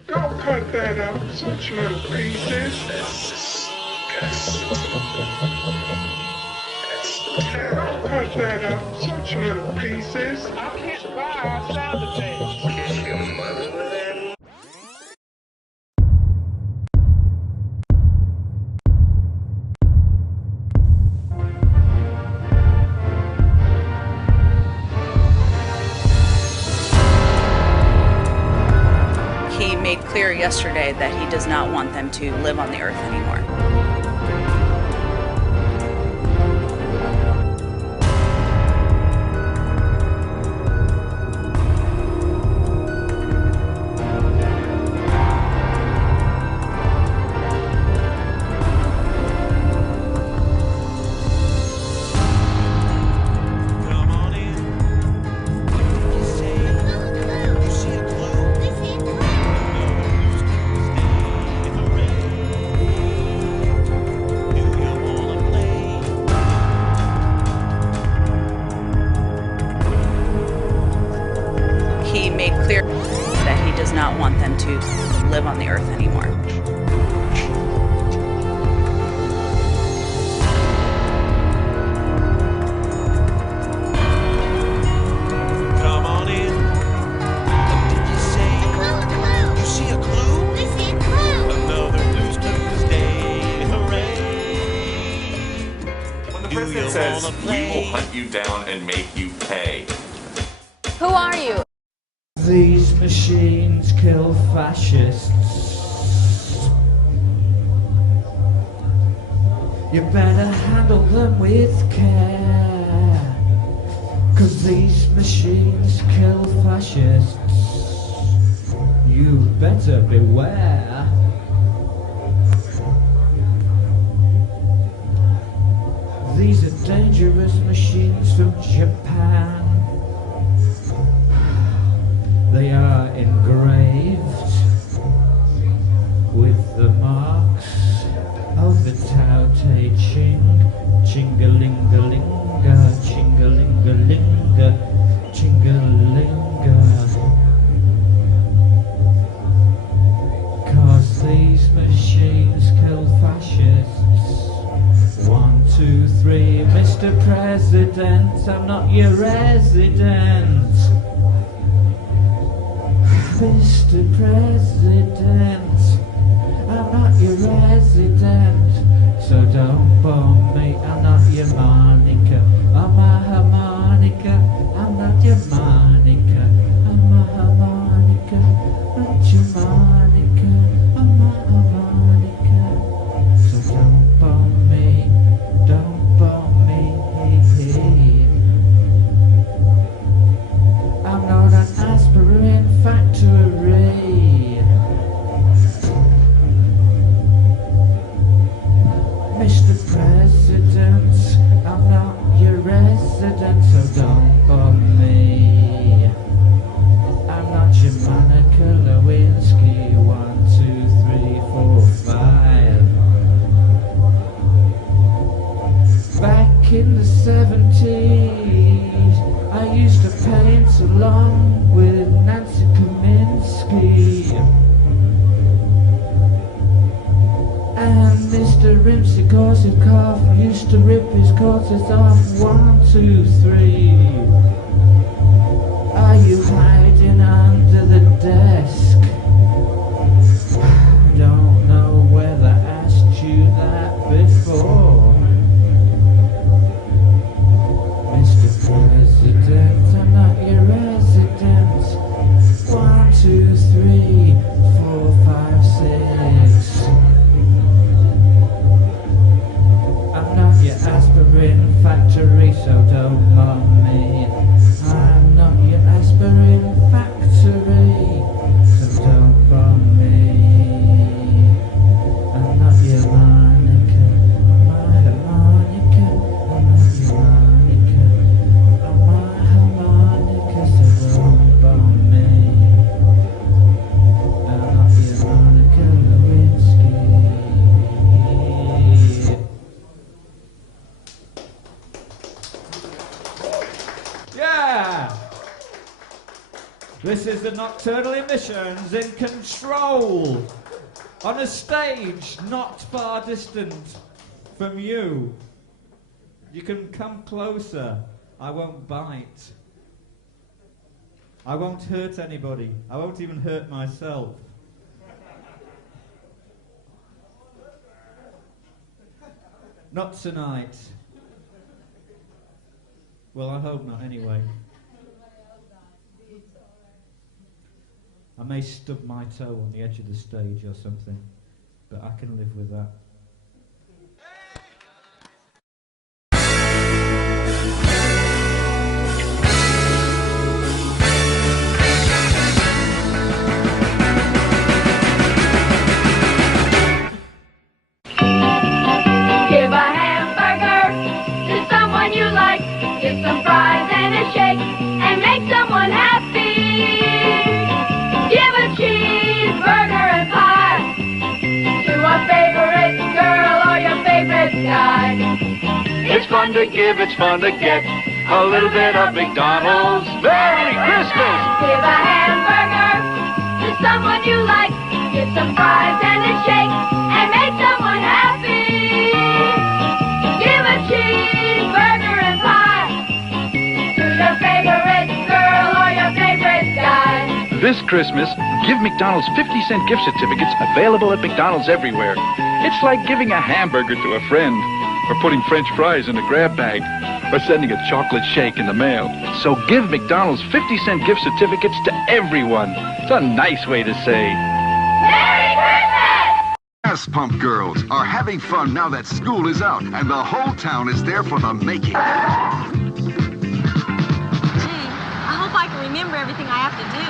Go cut that up, such little pieces. That's disgusting. Go cut that up, such little pieces. I can't buy our sound effects. Kiss your mother with that mouth. He made clear yesterday that he does not want them to live on the Earth anymore. Live on the Earth anymore. Come on in. What did you say? You see a clue? I see a clue. Another News Tuesday. Hooray! When the president says, "We will hunt you down and make you pay." Who are you? These machines kill fascists. You better handle them with care, 'cause these machines kill fascists. You better beware. These are dangerous machines from Japan. They are engraved with the marks of the Tao Te Ching. Chingalingalinga, chingalingalinga, chingalinga. 'Cause these machines kill fascists. 1, 2, 3, Mr. President, I'm not your resident. Mr. President, I'm not your resident, so don't bomb me, I'm not your Monica, I'm a harmonica, I'm not your Monica, I'm a harmonica, not your Monica, I'm a harmonica, so don't bomb me, don't bomb me, I'm not an aspirin factory. Mr. President, I'm not your resident, so don't bomb me. I'm not your Monica Lewinsky. 1, 2, 3, 4, 5. Back in the 70s, I used to paint along with Nancy Kaminsky. And Mr. Rimsky-Korsakov used to rip his quarters off. 1, 2, 3. Are you hiding under the desk? I don't know whether I asked you that before. This is the Nocturnal Emissions in control. On a stage not far distant from you. You can come closer. I won't bite. I won't hurt anybody. I won't even hurt myself. Not tonight. Well, I hope not anyway. I may stub my toe on the edge of the stage or something, but I can live with that. Give a hamburger to someone you like. Give some fries and a shake and make someone happy. Give a cheeseburger and pie to a favorite girl or your favorite guy. It's fun to give, it's fun to get a little bit of McDonald's. Merry Christmas! Give a hamburger to someone you like. Give some fries and a shake and make someone happy. Give a cheeseburger and pie to your favorite girl or your favorite guy. This Christmas, give McDonald's 50-cent gift certificates available at McDonald's everywhere. It's like giving a hamburger to a friend, or putting French fries in a grab bag, or sending a chocolate shake in the mail. So give McDonald's 50-cent gift certificates to everyone. It's a nice way to say Merry Christmas! Gas pump girls are having fun now that school is out, and the whole town is there for the making. Gee, I hope I can remember everything I have to do.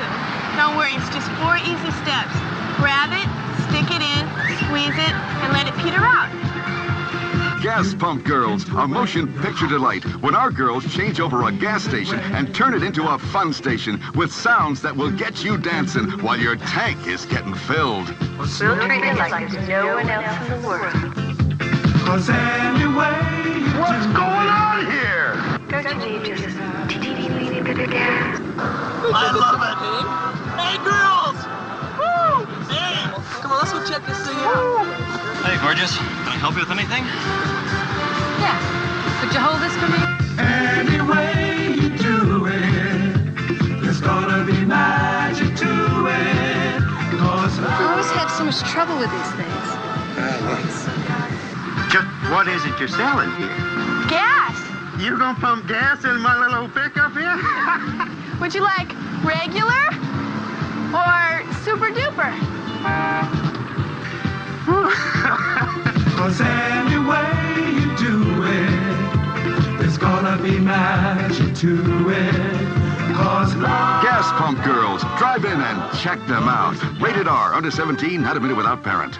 Don't worry, it's just 4 easy steps. Grab it, stick it in, squeeze it, and let it peter out. Gas pump girls, a motion picture delight when our girls change over a gas station and turn it into a fun station with sounds that will get you dancing while your tank is getting filled. We'll treat you like there's no one else in the world. 'Cause anyway, what's going on here? Don't you need just a teeny weeny bit of gas? I love it. Hey, girls! Woo! Hey! Come on, let's go check this thing out. Hey, gorgeous. Can I help you with anything? Yeah. Could you hold this for me? Any way you do it, there's gonna be magic to it. 'Cause I always have so much trouble with these things. Just what is it you're selling here? Gas! You gonna pump gas in my little pickup here? Would you like regular or super duper? 'Cause any way you do it, there's gonna be magic to it. 'Cause Gas pump girls, drive in and check them out. Rated R, under 17, not admitted without parent.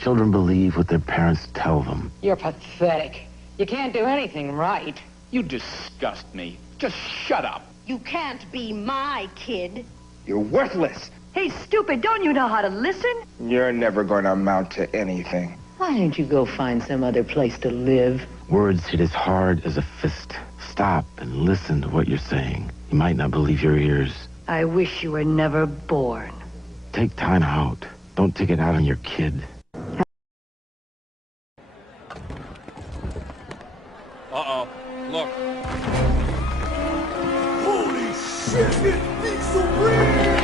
Children believe what their parents tell them. You're pathetic. You can't do anything right. You disgust me. Just shut up. You can't be my kid. You're worthless. Hey, stupid, don't you know how to listen? You're never going to amount to anything. Why don't you go find some other place to live? Words hit as hard as a fist. Stop and listen to what you're saying. You might not believe your ears. I wish you were never born. Take time out. Don't take it out on your kid. Uh-oh. Look. Holy shit, it beats so real!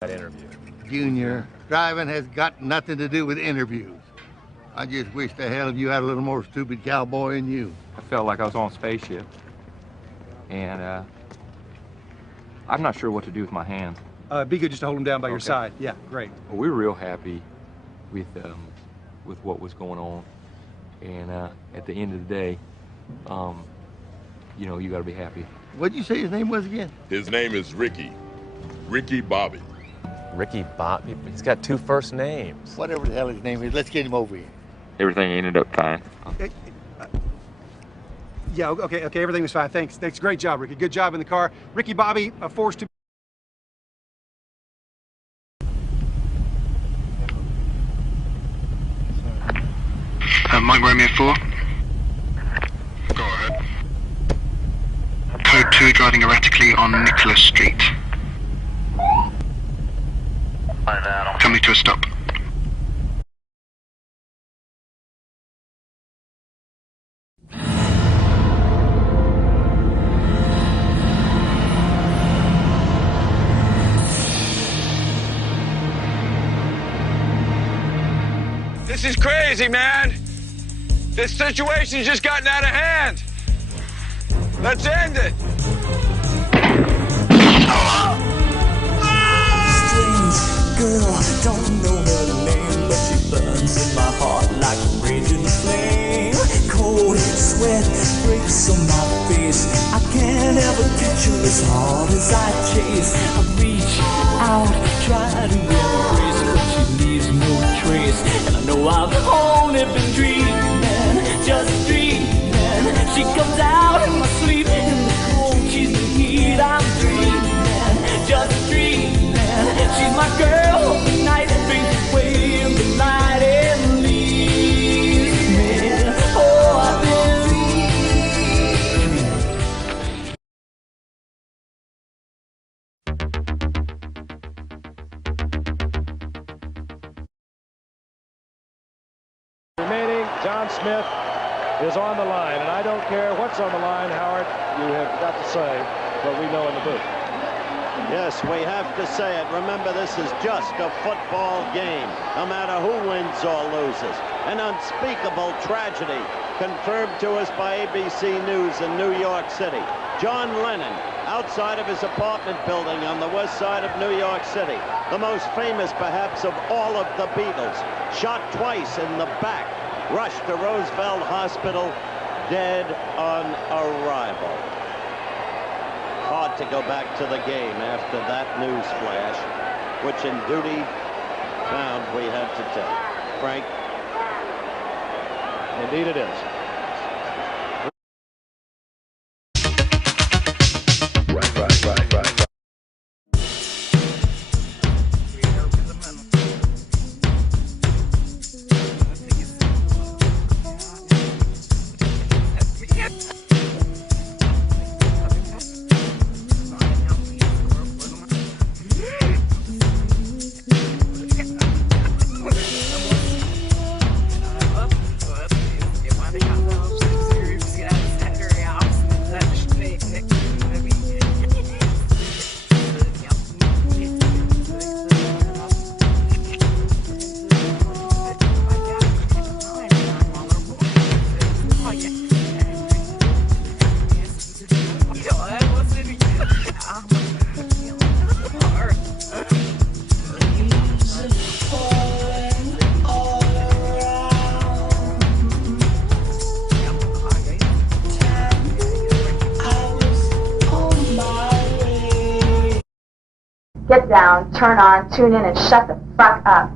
That interview. Junior, driving has got nothing to do with interviews. I just wish the hell of you had a little more stupid cowboy in you. I felt like I was on a spaceship. And, I'm not sure what to do with my hands. Be good just to hold him down by your side. Yeah, great. Well, we were real happy with what was going on. And, at the end of the day, you know, you gotta be happy. What'd you say his name was again? His name is Ricky. Ricky Bobby. Ricky Bobby? He's got 2 first names. Whatever the hell his name is, let's get him over here. Everything ended up fine. Yeah, okay, everything was fine. Thanks. Great job, Ricky. Good job in the car. Ricky Bobby, forced to... Mike Romeo 4. Go ahead. Code 2, driving erratically on Nicholas Street. Coming to a stop. This is crazy, man. This situation's just gotten out of hand. Let's end it. Strange girl, don't know her name, but she burns in my heart like a raging flame. Cold sweat breaks on my face. I can't ever catch her as hard as I chase. I reach out, try to embrace, but she leaves no trace. And I know I've only been dreaming, just dreaming. She comes out in my sleep, in the cold, she's the heat. I'm dreaming, just dreaming. She's my girl of the night, fades away in the light and leaves me. Oh, I've been Remaining, John Smith is on the line, and I don't care what's on the line, Howard. You have got to say what we know in the booth. Yes, we have to say it. Remember, this is just a football game, no matter who wins or loses. An unspeakable tragedy confirmed to us by ABC News in New York City. John Lennon, outside of his apartment building on the west side of New York City, the most famous, perhaps, of all of the Beatles, shot twice in the back, rushed to Roosevelt Hospital, dead on arrival. Hard to go back to the game after that news flash, which in duty bound we had to take. Frank? Indeed it is. Get down, turn on, tune in, and shut the fuck up.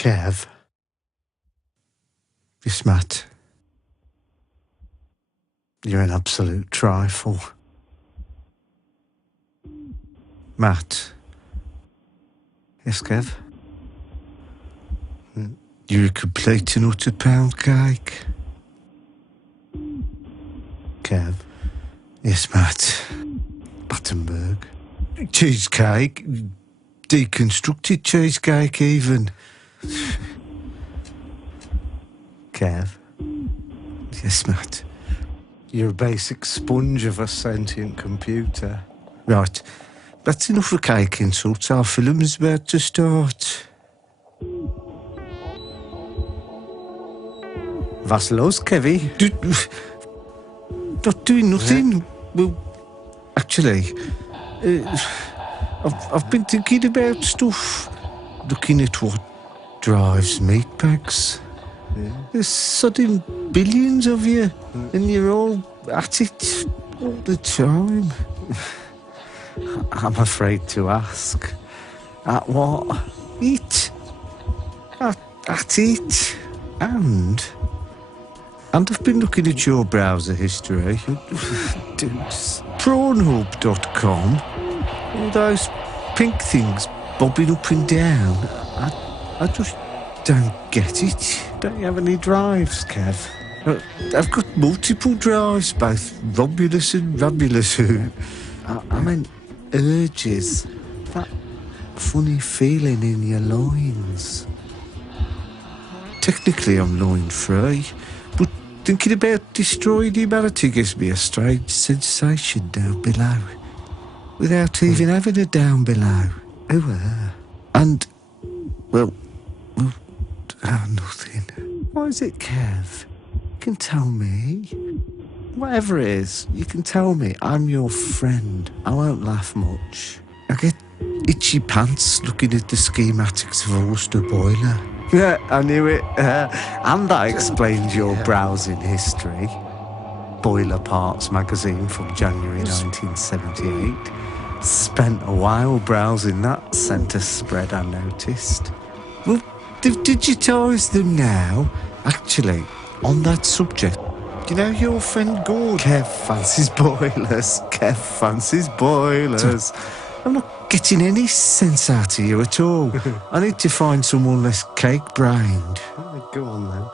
Kev. Yes, Matt. You're an absolute trifle. Matt. Yes, Kev? You're a complete and utter pound cake. Kev. Yes, Matt. Battenberg. Cheesecake. Deconstructed cheesecake, even. Kev. Yes, Matt. You're a basic sponge of a sentient computer. Right. That's enough of cake insults. Our film's about to start. Was los, Kevy? Not doing nothing. Well, actually, I've been thinking about stuff. Looking at what drives meat bags. There's sudden billions of you, and you're all at it all the time. I'm afraid to ask. At what? It. At it. And I've been looking at your browser history. Pornhub.com. All those pink things bobbing up and down. I just don't get it. Don't you have any drives, Kev? I've got multiple drives, both Romulus and Romulus. I mean, urges. That funny feeling in your loins. Technically, I'm loin-free, but thinking about destroying humanity gives me a strange sensation down below, without even having a down below. And, well, nothing. What is it, Kev? You can tell me. Whatever it is, you can tell me. I'm your friend. I won't laugh much. I get itchy pants looking at the schematics of a Worcester boiler. Yeah, I knew it. And that explains your browsing history. Boiler Parts magazine from January 1978. Spent a while browsing that centre spread, I noticed. Well, they've digitised them now. Actually, on that subject, you know your friend Gord? Kev fancies boilers. Kev fancies boilers. I'm not getting any sense out of you at all. I need to find someone less cake-brained. Go on, then.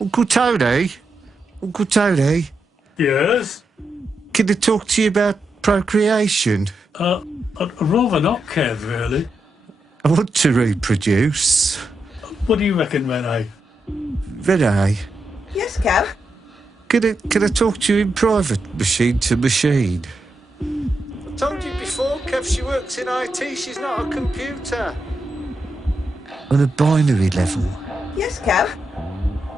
Uncle Tony? Uncle Tony? Yes? Can I talk to you about procreation? I'd rather not, Kev, really. I want to reproduce. What do you reckon, Renee? Renee? Yes, Kev? Can I talk to you in private, machine to machine? I told you before, Kev, she works in IT, she's not a computer. On a binary level. Yes, Kev?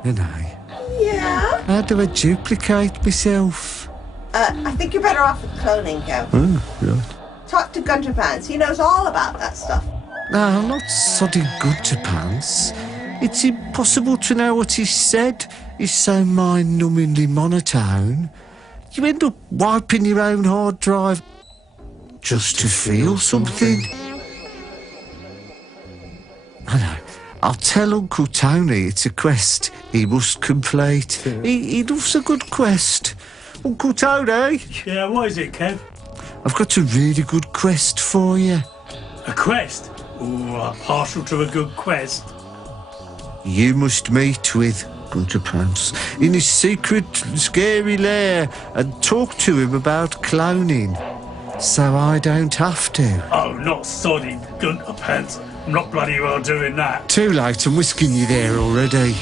Renee? Yeah? How do I duplicate myself? I think you're better off with cloning, Kev. Oh, right. Talk to Gunter Pants. He knows all about that stuff. No, I'm not sodding good to pants. It's impossible to know what he said. He's so mind-numbingly monotone. You end up wiping your own hard drive just to feel something. I know. I'll tell Uncle Tony it's a quest he must complete. He loves a good quest. Uncle Tony? Yeah, what is it, Kev? I've got a really good quest for you. A quest? Ooh, I'm partial to a good quest. You must meet with Gunter Pants in his secret, scary lair and talk to him about cloning, so I don't have to. Oh, not sodding Gunter Pants. I'm not bloody well doing that. Too late, I'm whisking you there already.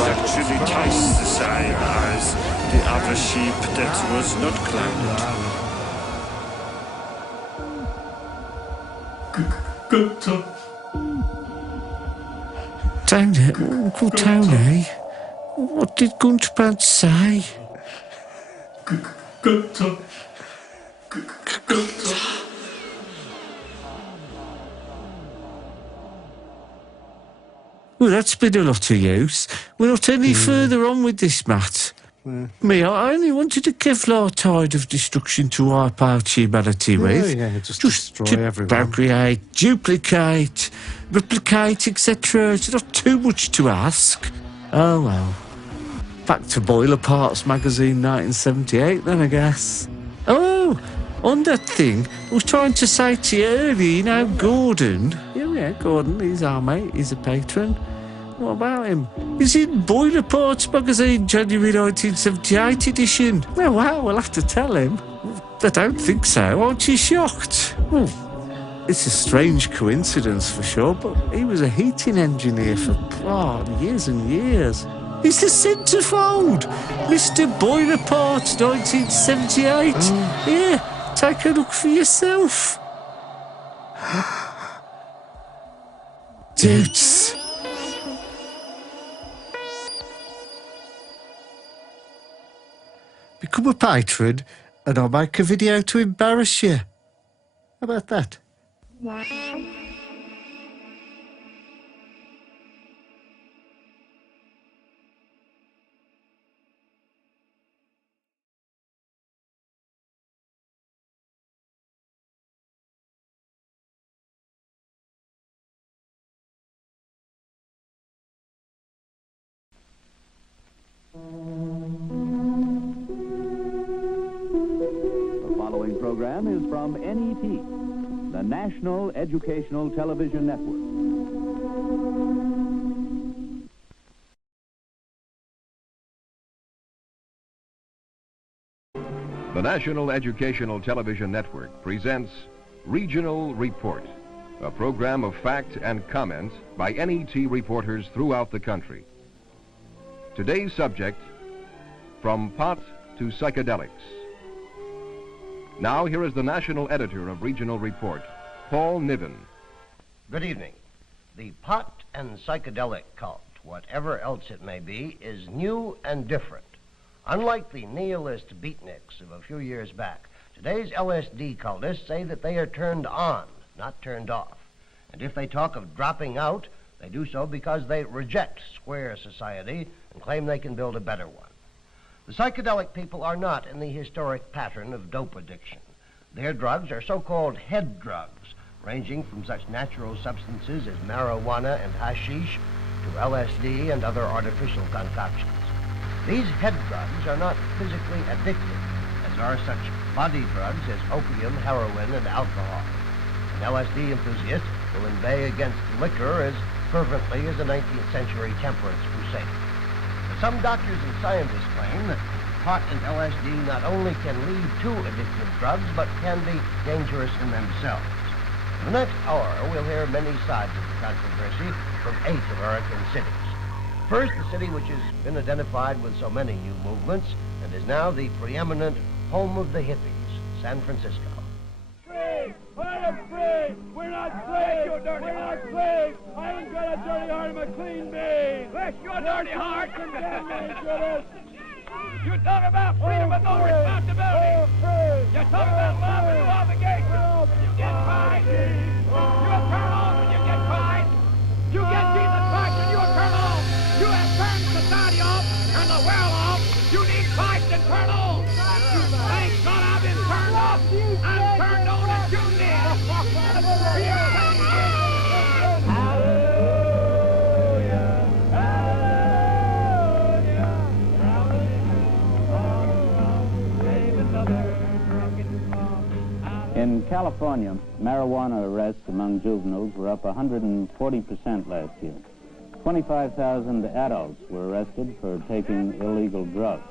actually tastes the same as the other sheep that was not cloned. Tony, Uncle Tony, what did Gunchpants say? Well, that's been a lot of use. We're not any further on with this, Matt. Me, I only wanted a Kevlar tide of destruction to wipe out humanity with. Yeah, just destroy to everyone. procreate, duplicate, replicate, etc. It's not too much to ask. Oh, well. Back to Boiler Parts magazine 1978 then, I guess. Oh, on that thing, I was trying to say to you earlier, you know, Gordon. Yeah, Gordon, he's our mate, he's a patron. What about him? He's in Boiler Parts magazine, January 1978 edition. Well, wow, we'll have to tell him. I don't think so. Aren't you shocked? Well, it's a strange coincidence for sure, but he was a heating engineer for years and years. He's the centrefold! Mr. Boiler Parts 1978. Yeah, take a look for yourself. Dudes. Become a patron and I'll make a video to embarrass you. How about that? The following program is from NET, the National Educational Television Network. The National Educational Television Network presents Regional Report, a program of fact and comment by NET reporters throughout the country. Today's subject, From Pot to Psychedelics. Now, here is the national editor of Regional Report, Paul Niven. Good evening. The pot and psychedelic cult, whatever else it may be, is new and different. Unlike the nihilist beatniks of a few years back, today's LSD cultists say that they are turned on, not turned off. And if they talk of dropping out, they do so because they reject square society and claim they can build a better one. The psychedelic people are not in the historic pattern of dope addiction. Their drugs are so-called head drugs, ranging from such natural substances as marijuana and hashish to LSD and other artificial concoctions. These head drugs are not physically addictive, as are such body drugs as opium, heroin, and alcohol. An LSD enthusiast will inveigh against liquor as fervently as a 19th century temperance crusade. But some doctors and scientists claim that pot and LSD not only can lead to addictive drugs, but can be dangerous in themselves. In the next hour, we'll hear many sides of the controversy from 8 American cities. First, the city which has been identified with so many new movements and is now the preeminent home of the hippies, San Francisco. Free! I am free! We're not slaves! We're not slaves! I ain't got a dirty heart, I'm a clean bean! Bless your dirty heart! You talk about freedom with no responsibility! You talk about love and no obligation! You get fined! You will turn on when you get fined! You get Jesus Christ and you will turn on! You have turned society off and the world off! You need Christ and turn on! Thank God I've been turned off! I'm turned on as you did! In California, marijuana arrests among juveniles were up 140% last year. 25,000 adults were arrested for taking illegal drugs.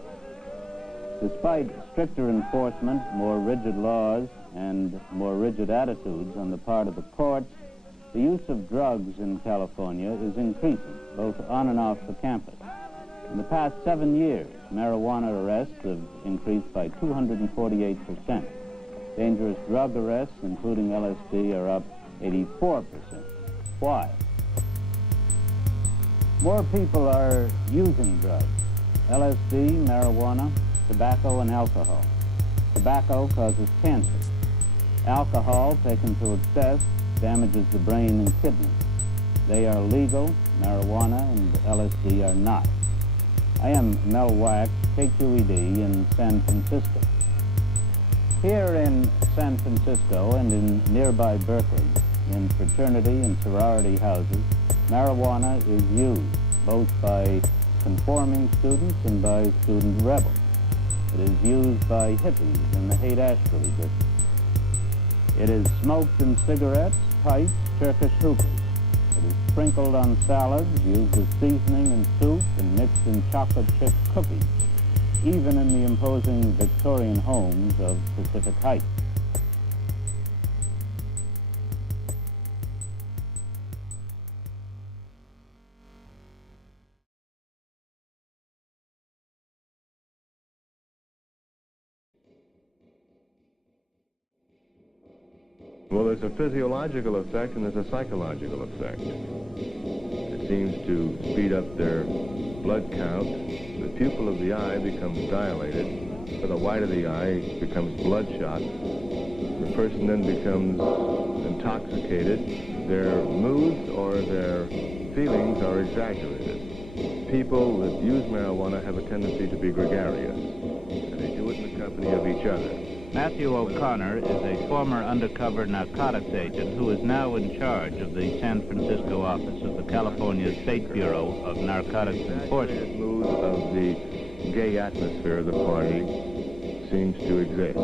Despite stricter enforcement, more rigid laws, and more rigid attitudes on the part of the courts, the use of drugs in California is increasing, both on and off the campus. In the past 7 years, marijuana arrests have increased by 248%. Dangerous drug arrests, including LSD, are up 84%. Why? More people are using drugs. LSD, marijuana, tobacco, and alcohol. Tobacco causes cancer. Alcohol, taken to excess, damages the brain and kidneys. They are legal, marijuana and LSD are not. I am Mel Wax, KQED in San Francisco. Here in San Francisco and in nearby Berkeley, in fraternity and sorority houses, marijuana is used both by conforming students and by student rebels. It is used by hippies in the Haight-Ashbury district. It is smoked in cigarettes, pipes, Turkish hookahs. It is sprinkled on salads, used as seasoning in soup, and mixed in chocolate chip cookies, even in the imposing Victorian homes of Pacific Heights. Well, there's a physiological effect and there's a psychological effect. It seems to speed up their blood count. The pupil of the eye becomes dilated, or the white of the eye becomes bloodshot. The person then becomes intoxicated. Their moods or their feelings are exaggerated. People that use marijuana have a tendency to be gregarious, and they do it in the company of each other. Matthew O'Connor is a former undercover narcotics agent who is now in charge of the San Francisco office of the California State Bureau of Narcotics Enforcement. The mood of the gay atmosphere of the party seems to exist.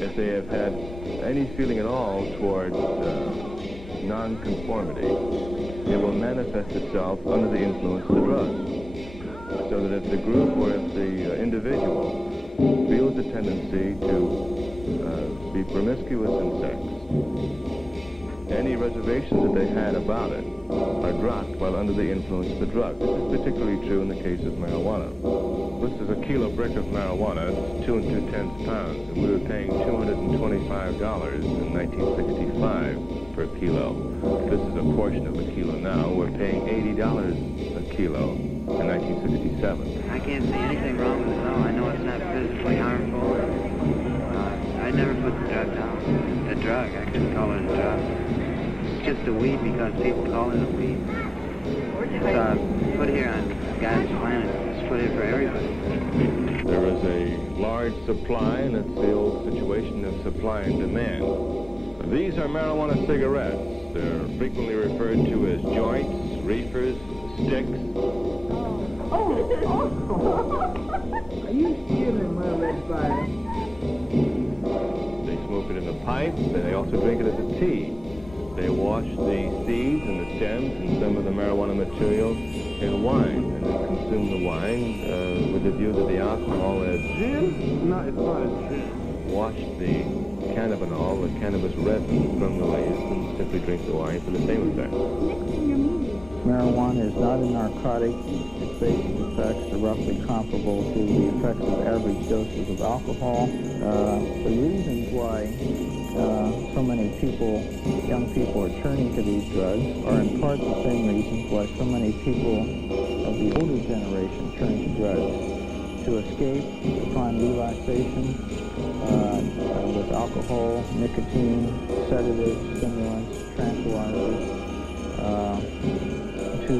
If they have had any feeling at all towards nonconformity, it will manifest itself under the influence of the drug. So that if the group or if the individual feels a tendency to be promiscuous in sex, any reservations that they had about it are dropped while under the influence of the drug. This is particularly true in the case of marijuana. This is a kilo brick of marijuana. It's 2 2/10 pounds, and we were paying $225 in 1965 per kilo. This is a portion of a kilo now. We're paying $80 a kilo in 1967. I can't see anything wrong with it at all. I know it's not physically harmful. I never put the drug down. The drug, I couldn't call it a drug. It's just a weed because people call it a weed. It's put here on God's planet. It's put here for everybody. There is a large supply, and it's the old situation of supply and demand. These are marijuana cigarettes. They're frequently referred to as joints, reefers, sticks. Oh, this is awesome. Are you stealing my red fire? They smoke it in a pipe, and they also drink it as a tea. They wash the seeds and the stems and some of the marijuana material in wine, and then consume the wine with the view that the alcohol is gin? No, it's not a gin. Wash the cannabinol, the cannabis resin from the leaves, and simply drink the wine for the same effect. Marijuana is not a narcotic. Its basic effects are roughly comparable to the effects of average doses of alcohol. The reasons why so many people, young people, are turning to these drugs are in part the same reasons why so many people of the older generation turn to drugs: to escape, to find relaxation with alcohol, nicotine, sedatives, stimulants, tranquilizers, to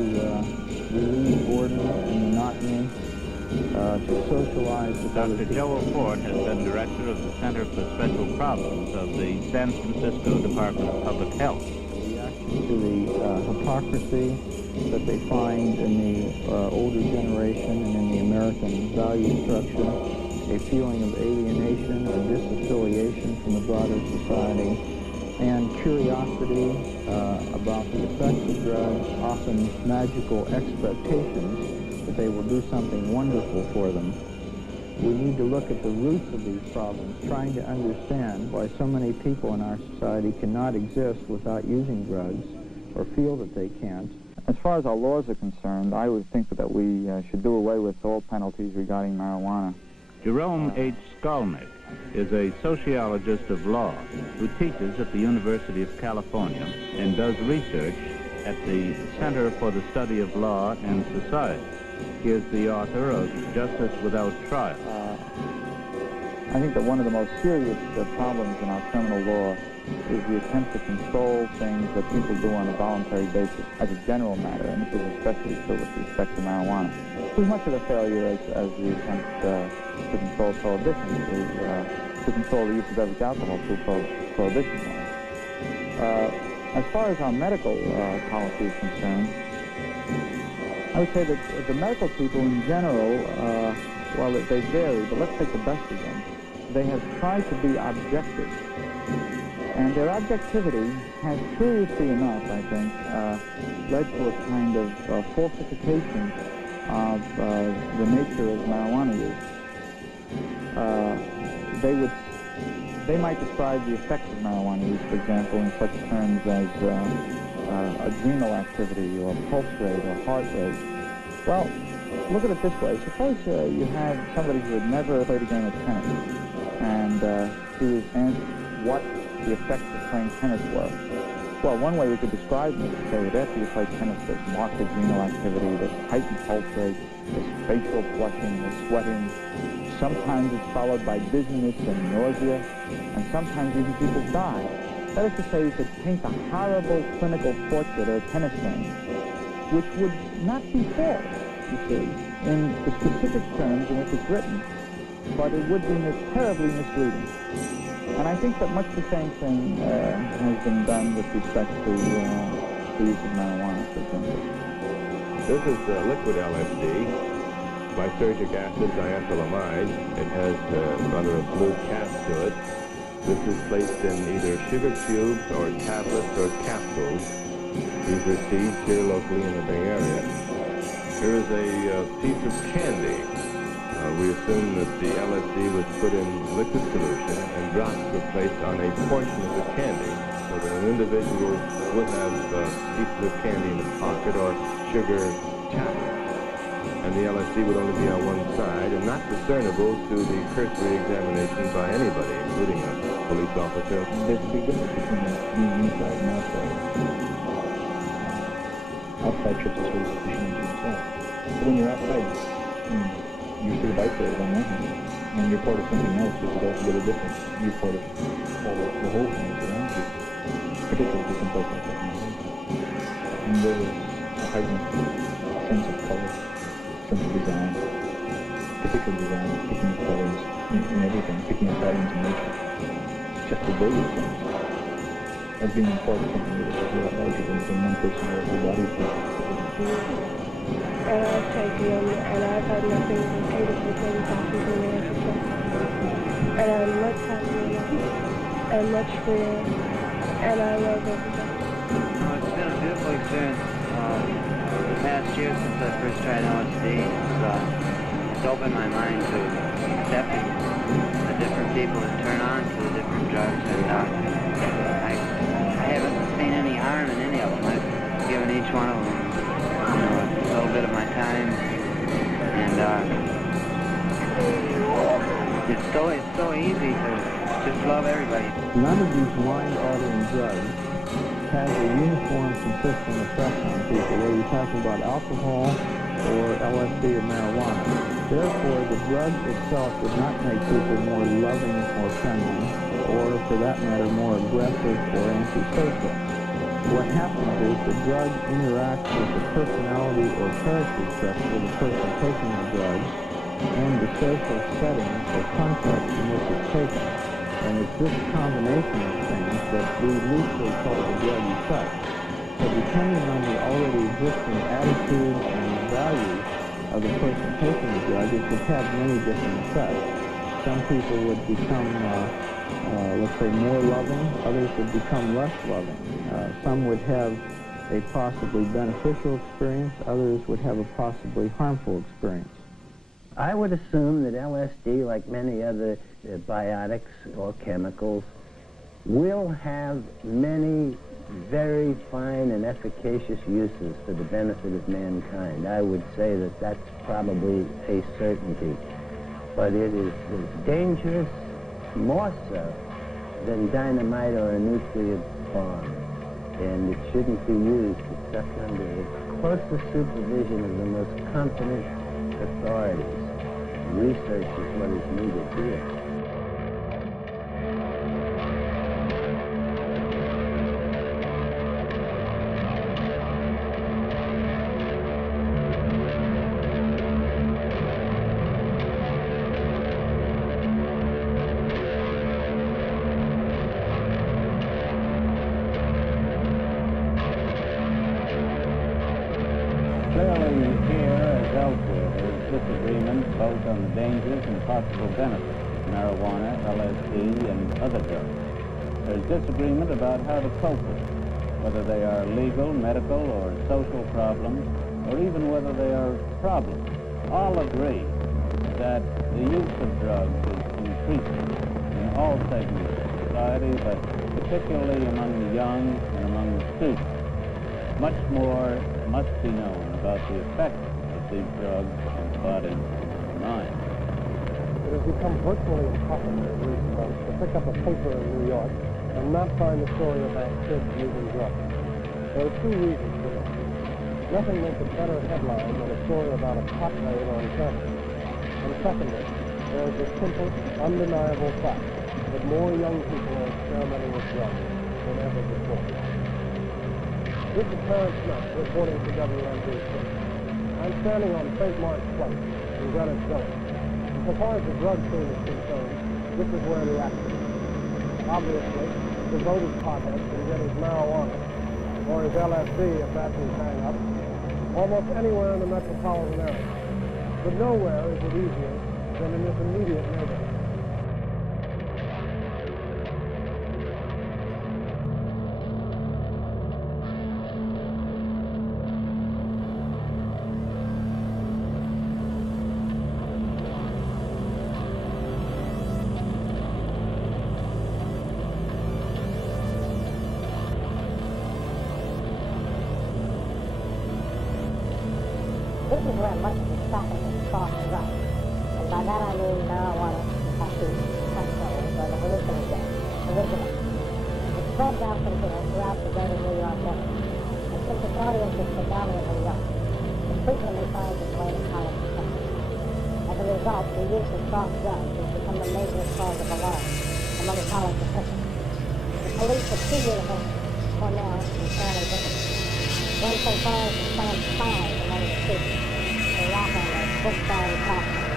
relieve boredom and monotony, to socialize with other people. Dr. Joe Ford has been director of the Center for Special Problems of the San Francisco Department of Public Health. Reaction to the hypocrisy that they find in the older generation and in the American value structure, a feeling of alienation or disaffiliation from the broader society, and curiosity about the effects of drugs, often magical expectations that they will do something wonderful for them. We need to look at the roots of these problems, trying to understand why so many people in our society cannot exist without using drugs, or feel that they can't. As far as our laws are concerned, I would think that we should do away with all penalties regarding marijuana. Jerome H. Skolnick is a sociologist of law who teaches at the University of California and does research at the Center for the Study of Law and Society. He is the author of Justice Without Trial. I think that one of the most serious problems in our criminal law is the attempt to control things that people do on a voluntary basis as a general matter, and this is especially true with respect to marijuana. As much of a failure as the attempt to control prohibition, to control the use of beverage alcohol through prohibition laws. As far as our medical policy is concerned, I would say that the medical people in general, well, they vary, but let's take the best of them. They have tried to be objective. And their objectivity has, curiously enough, I think, led to a kind of falsification of the nature of marijuana use. They might describe the effects of marijuana use, for example, in such terms as adrenal activity or pulse rate or heart rate. Well, look at it this way. Suppose you had somebody who had never played a game of tennis, and he was asked what the effects of playing tennis were. Well, one way we could describe them is to say that after you play tennis, there's marked adrenal activity, there's heightened pulse rate, there's facial flushing, there's sweating. Sometimes it's followed by dizziness and nausea, and sometimes even people die. That is to say, you could paint a horrible clinical portrait of a tennis game, which would not be false, you see, in the specific terms in which it's written, but it would be terribly misleading. And I think that much the same thing has been done with respect to the use of marijuana, for example. This is liquid LSD. Lysergic acid diethylamide. It has rather a blue cap to it. This is placed in either sugar cubes or tablets or capsules. These are seeds here locally in the Bay Area. Here is a piece of candy. We assume that the LSD was put in liquid solution and drops were placed on a portion of the candy, so that an individual would have pieces of candy in his pocket or sugar tablets. And the LSD would only be on one side and not discernible to the cursory examination by anybody, including a police officer. There's a big difference between being inside and outside. Outside trips is really sufficient into itself. But when you're outside, you're sort of isolated on one hand, and you're part of something else which is altogether different. You're part of all the whole thing that's around you, particularly to some place like that. And there is a heightened sense of color, sense of design, particular design, picking up colors in everything, picking up patterns in nature. Just a brilliant sense of being part of something that is a lot larger than one person or a whole body of people. And I've taken, and I've had nothing but beautiful things happen to me as a child. And I'm much happier now, and much freer, and I love everybody. It's been a beautiful experience. The past year since I first tried LSD, it's opened my mind to accepting the different people that turn on to the different drugs, and I haven't seen any harm in any of them. I've given each one of them a little bit of my time, and it's so easy to just love everybody. None of these mind-altering drugs has a uniform, consistent effect on people, whether you're talking about alcohol or LSD or marijuana. Therefore, the drug itself would not make people more loving or friendly, or for that matter, more aggressive or antisocial. What happens is the drug interacts with the personality or character structure of the person taking the drug and the social setting or context in which it's taken. And it's this combination of things that we loosely call the drug effect. So depending on the already existing attitudes and values of the person taking the drug, it could have many different effects. Some people would become let's say, more loving. Others would become less loving. Some would have a possibly beneficial experience. Others would have a possibly harmful experience. I would assume that LSD, like many other biotics or chemicals, will have many very fine and efficacious uses for the benefit of mankind. I would say that that's probably a certainty. But it is dangerous, more so, than dynamite or a nuclear bomb. And it shouldn't be used except under the closest supervision of the most competent authorities. Research is what is needed here. Both on the dangers and possible benefits of marijuana, LSD, and other drugs. There's disagreement about how to cope with them, whether they are legal, medical, or social problems, or even whether they are problems. All agree that the use of drugs is increasing in all segments of society, but particularly among the young and among the students. Much more must be known about the effects of these drugs on the body. It has become virtually impossible in recent months to pick up a paper in New York and not find a story about kids using drugs. There are two reasons for this. Nothing makes a better headline than a story about a pot raid on campus. And secondly, there is the simple, undeniable fact that more young people are experimenting with drugs than ever before. This is Clarence Smith reporting for WNBC. I'm standing on St. Mark's Place in Greenwich Village. And so far as the drug scene is concerned, this is where the action is. Obviously, the devoted pothead can get his marijuana, or his LSD if that's his hang-up, almost anywhere in the metropolitan area. But nowhere is it easier than in this immediate neighborhood. This is where much of the traffic is crossing up. And by that I mean marijuana, hashish, chemicals, or the hallucinogen, original. It's spread down from here throughout the greater New York area. And since its audience is predominantly young, it frequently finds its way to college campuses. As a result, the use of soft drugs has become the major cause of alarm among college officials. The police at two universities, Cornell and Zer-G. went so far as to plant signs among the students to rap on their book-bound classmates.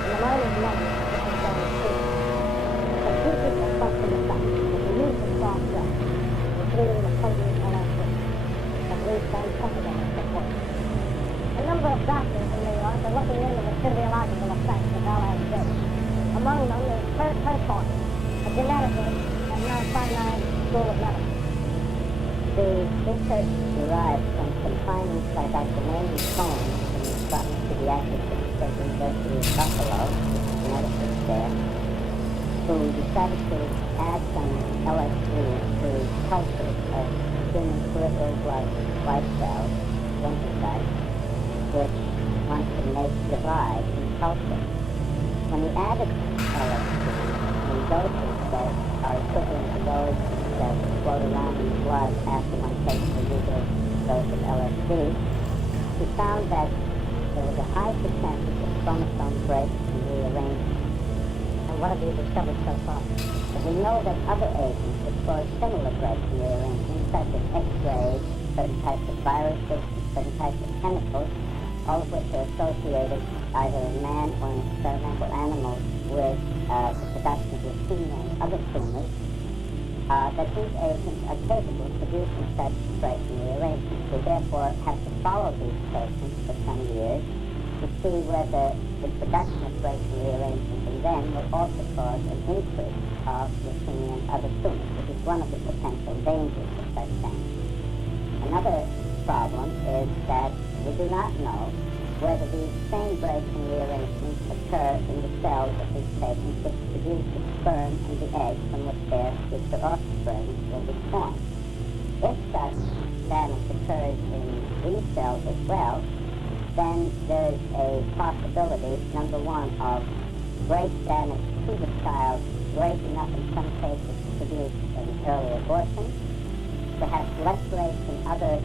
In the line of numbers, this is done too. But few people question the fact that the use of soft drugs, including the potent LSD, has reached unprecedented proportions. A number of doctors in New York are looking into the physiological effects of LSD. Among them is Kurt Hershorn, a geneticist at Mount Sinai School of Medicine. The research derived from some findings by Dr. Wayne Cohen from the Department of Pediatrics at the State University of Buffalo, geneticist there, who decided to add some LSD to cultures of human peripheral blood white cells, lymphocytes, which one can make divide in culture. When he added LSD in doses that are equivalent to those that float around in the blood after one takes the usual dose of LSD, he found that there was a high percentage of chromosome breaks and rearrangement. And what have we discovered so far? That we know that other agents that cause similar breaks and rearrangements, such as X-rays, certain types of viruses, certain types of chemicals, all of which are associated either in man or in experimental animals with the production of leukemia and other tumors, that these agents are capable of producing such breaks and rearrangements. We therefore have to follow these patients for some years to see whether the production of breaks and rearrangements in them will also cause an increase of leukemia and other tumors, which is one of the potential dangers of such things. Another problem is that we do not know whether these same breaks and rearrangements occur in the cells of these patients which produce the sperm and the egg from which their future offspring will be formed. If such damage occurs in these cells as well, then there is a possibility, number one, of great damage to the child, great enough in some cases to produce an early abortion, perhaps less great in other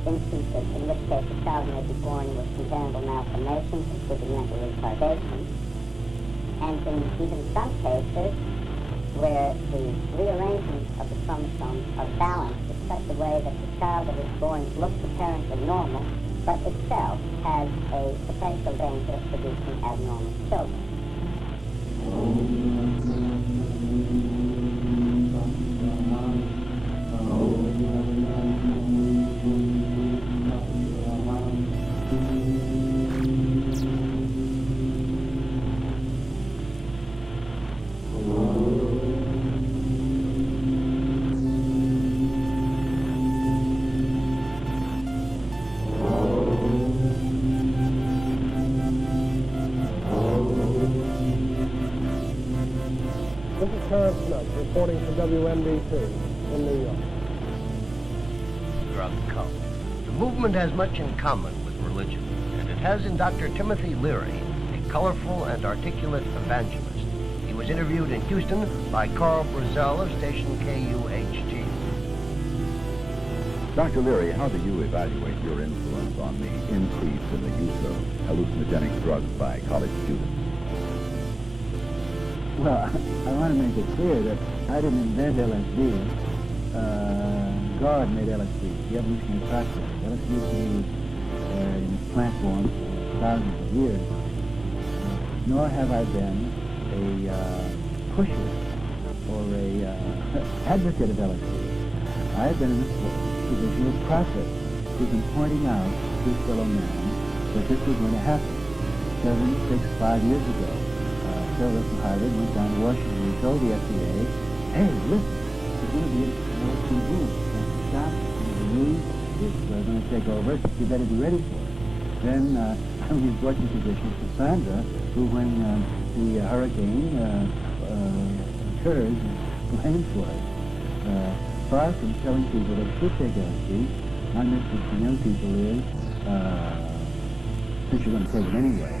instances, in which case the child may be born with congenital malformations, including mental retardation, and in even some cases where the rearrangement of the chromosomes are balanced in such a way that the child that is born looks apparently normal, but itself has a potential danger of producing abnormal children. Reporting from WMD2 in New York. Drug cult. The movement has much in common with religion, and it has in Dr. Timothy Leary a colorful and articulate evangelist. He was interviewed in Houston by Carl Brazel of station KUHG. Dr. Leary, how do you evaluate your influence on the increase in the use of hallucinogenic drugs by college students? Well, I want to make it clear that I didn't invent LSD. God made LSD, the evolutionary process. LSD has been used in plant form for thousands of years. Nor have I been a pusher or a advocate of LSD. I have been in this position of prophet who's been pointing out to his fellow man that this was going to happen 5 years ago. Several from Harvard went down to Washington and told the FDA, hey, listen, there's going to be a LSD boom. Stop, the news is going to take over, you better be ready for it. Then I'm in the fortunate position for Sandra, who when the hurricane occurs, blamed for it. Far from telling people they should take LSD, my message to young people is, since you're going to take it anyway,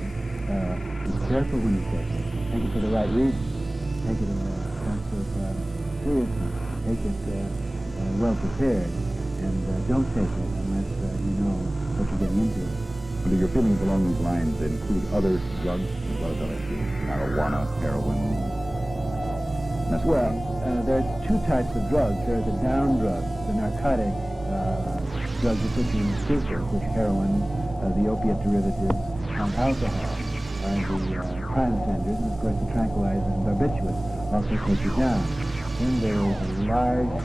be careful when you take it. Take it for the right reason. Take it in a sense of seriousness. Take it well prepared. And don't take it unless you know what you're getting into. Do your feelings along these lines include other drugs as well as LSD? Marijuana, heroin? Well, there's two types of drugs. There are the down drugs, the narcotic drugs that put you in stupor, which heroin, the opiate derivatives, and alcohol. The crime offenders, and of course the tranquilizers and barbiturates also take you down. Then there is a large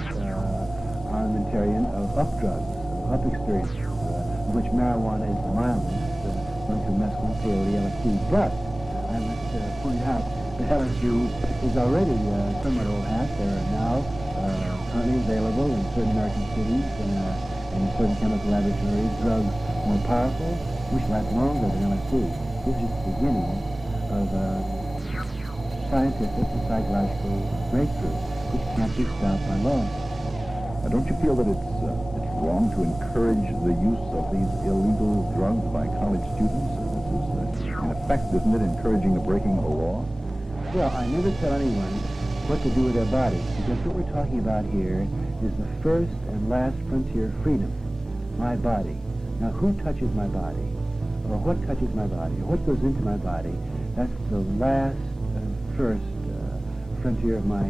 armamentarium of up drugs, up experiences, of which marijuana is the mildest, going to mescaline, peyote, LSD. But I must point out that LSD is already somewhat old hat. There are now currently available in certain American cities and in certain chemical laboratories drugs more powerful, which last longer than LSD. This is the beginning of scientific and psychological breakthrough, which can't be stopped by law. Don't you feel that it's wrong to encourage the use of these illegal drugs by college students? This is, in effect, isn't it encouraging the breaking of the law? Well, I never tell anyone what to do with their bodies, because what we're talking about here is the first and last frontier of freedom, my body. Now, who touches my body? Or what touches my body, or what goes into my body, that's the last, first frontier of my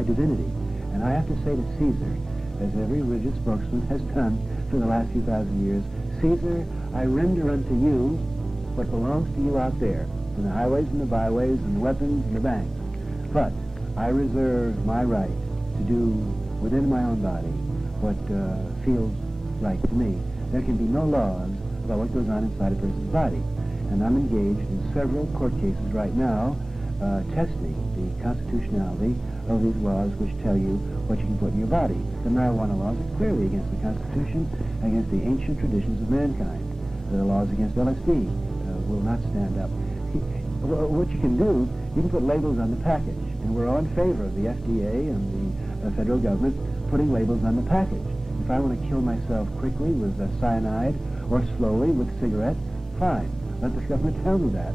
divinity. And I have to say to Caesar, as every religious spokesman has done for the last few thousand years, Caesar, I render unto you what belongs to you out there, in the highways and the byways and the weapons and the banks. But I reserve my right to do within my own body what feels right to me. There can be no laws about what goes on inside a person's body. And I'm engaged in several court cases right now testing the constitutionality of these laws which tell you what you can put in your body. The marijuana laws are clearly against the Constitution, against the ancient traditions of mankind. the laws against LSD will not stand up. What you can do, you can put labels on the package, and we're all in favor of the FDA and the federal government putting labels on the package. If I want to kill myself quickly with cyanide or slowly with cigarettes, fine. Let the government tell me that.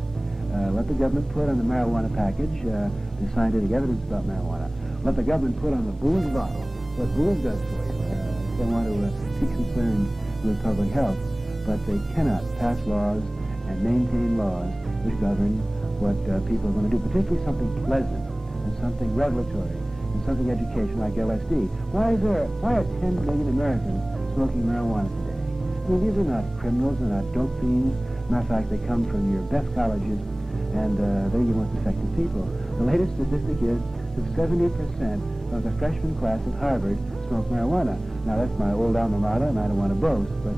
Let the government put on the marijuana package the scientific evidence about marijuana. Let the government put on the booze bottle what booze does for you. They want to be concerned with public health, but they cannot pass laws and maintain laws which govern what people are going to do, particularly something pleasant and something revelatory and something educational like LSD. Why are 10 million Americans smoking marijuana today? I mean, these are not criminals, they're not dope fiends. Matter of fact, they come from your best colleges, and they're your most effective people. The latest statistic is that 70% of the freshman class at Harvard smoke marijuana. Now, that's my old alma mater, and I don't want to boast, but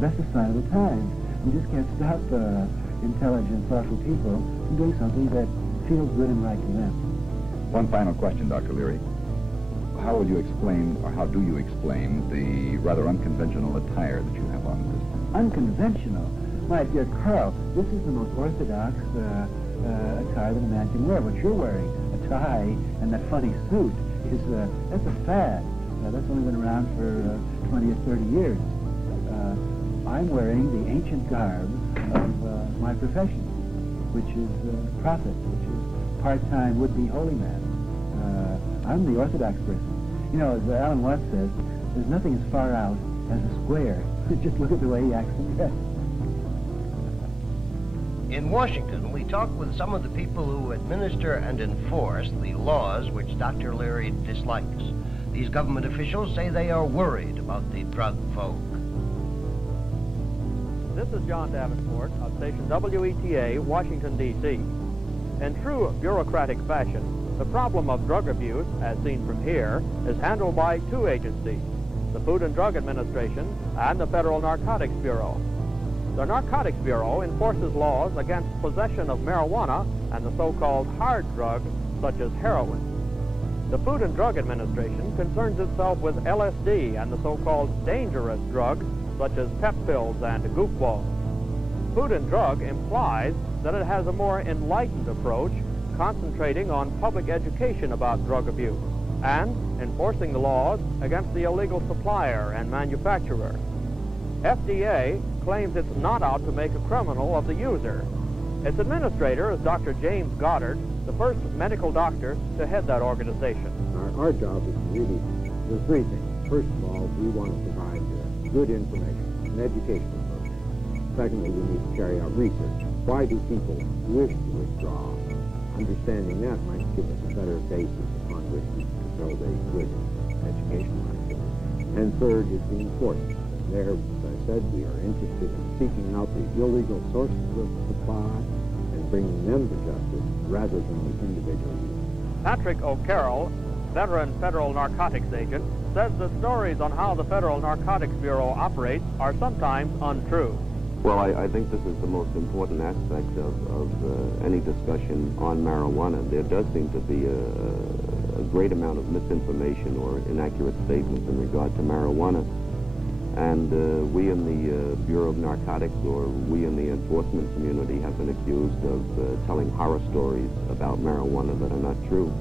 that's a sign of the times. You just can't stop intelligent, thoughtful people from doing something that feels good and right to them. One final question, Dr. Leary. How will you explain, or how do you explain, the rather unconventional attire that you have on this time? Unconventional? My dear Carl, this is the most orthodox attire that a man can wear. What you're wearing, a tie and that funny suit, that's a fad. That's only been around for 20 or 30 years. I'm wearing the ancient garb of my profession, which is prophet, which is part-time would-be holy man. I'm the orthodox person. You know, as Alan Watts says, there's nothing as far out as a square. Just look at the way he acts and dresses. In Washington, we talk with some of the people who administer and enforce the laws which Dr. Leary dislikes. These government officials say they are worried about the drug vogue. This is John Davenport of station WETA, Washington, D.C. In true bureaucratic fashion, the problem of drug abuse, as seen from here, is handled by two agencies, the Food and Drug Administration and the Federal Narcotics Bureau. The Narcotics Bureau enforces laws against possession of marijuana and the so-called hard drugs, such as heroin. The Food and Drug Administration concerns itself with LSD and the so-called dangerous drugs, such as pep pills and goofballs. Food and Drug implies that it has a more enlightened approach, concentrating on public education about drug abuse and enforcing the laws against the illegal supplier and manufacturer. FDA claims it's not out to make a criminal of the user. Its administrator is Dr. James Goddard, the first medical doctor to head that organization. Our job is really, there's three things. First of all, we want to provide good information, an educational program. Secondly, we need to carry out research. Why do people wish to withdraw? Understanding that might give us a better basis upon which to build a good educational activity. And third is the enforcement. There, as I said, we are interested in seeking out the illegal sources of supply and bringing them to justice rather than the individual user. Patrick O'Carroll, veteran federal narcotics agent, says the stories on how the Federal Narcotics Bureau operates are sometimes untrue. Well, I think this is the most important aspect of any discussion on marijuana. There does seem to be a great amount of misinformation or inaccurate statements in regard to marijuana. And we in the Bureau of Narcotics, or we in the enforcement community, have been accused of telling horror stories about marijuana that are not true.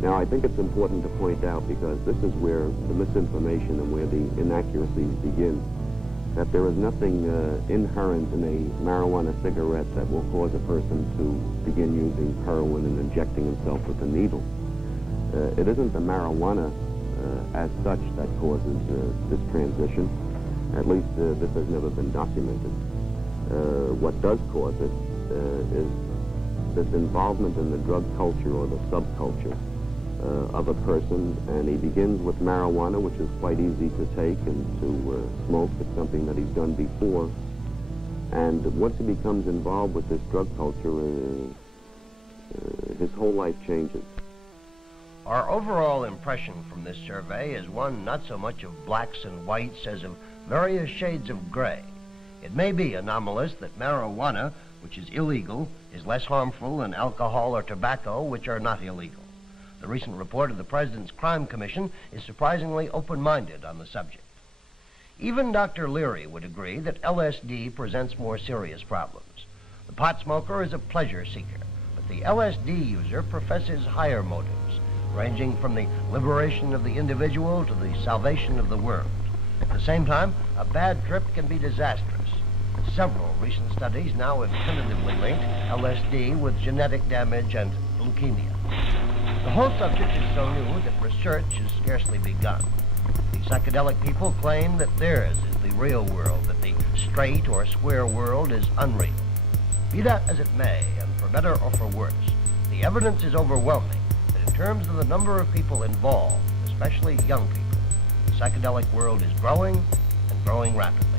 Now, I think it's important to point out, because this is where the misinformation and where the inaccuracies begin, that there is nothing inherent in a marijuana cigarette that will cause a person to begin using heroin and injecting himself with a needle. It isn't the marijuana as such that causes this transition. At least this has never been documented. What does cause it is this involvement in the drug culture or the subculture of a person, and he begins with marijuana, which is quite easy to take and to smoke. It's something that he's done before. And once he becomes involved with this drug culture, his whole life changes. Our overall impression from this survey is one not so much of blacks and whites as of various shades of gray. It may be anomalous that marijuana, which is illegal, is less harmful than alcohol or tobacco, which are not illegal. The recent report of the President's Crime Commission is surprisingly open-minded on the subject. Even Dr. Leary would agree that LSD presents more serious problems. The pot smoker is a pleasure seeker, but the LSD user professes higher motives, ranging from the liberation of the individual to the salvation of the world. At the same time, a bad trip can be disastrous. Several recent studies now have tentatively linked LSD with genetic damage and leukemia. The whole subject is so new that research has scarcely begun. The psychedelic people claim that theirs is the real world, that the straight or square world is unreal. Be that as it may, and for better or for worse, the evidence is overwhelming that in terms of the number of people involved, especially young people, the psychedelic world is growing and growing rapidly.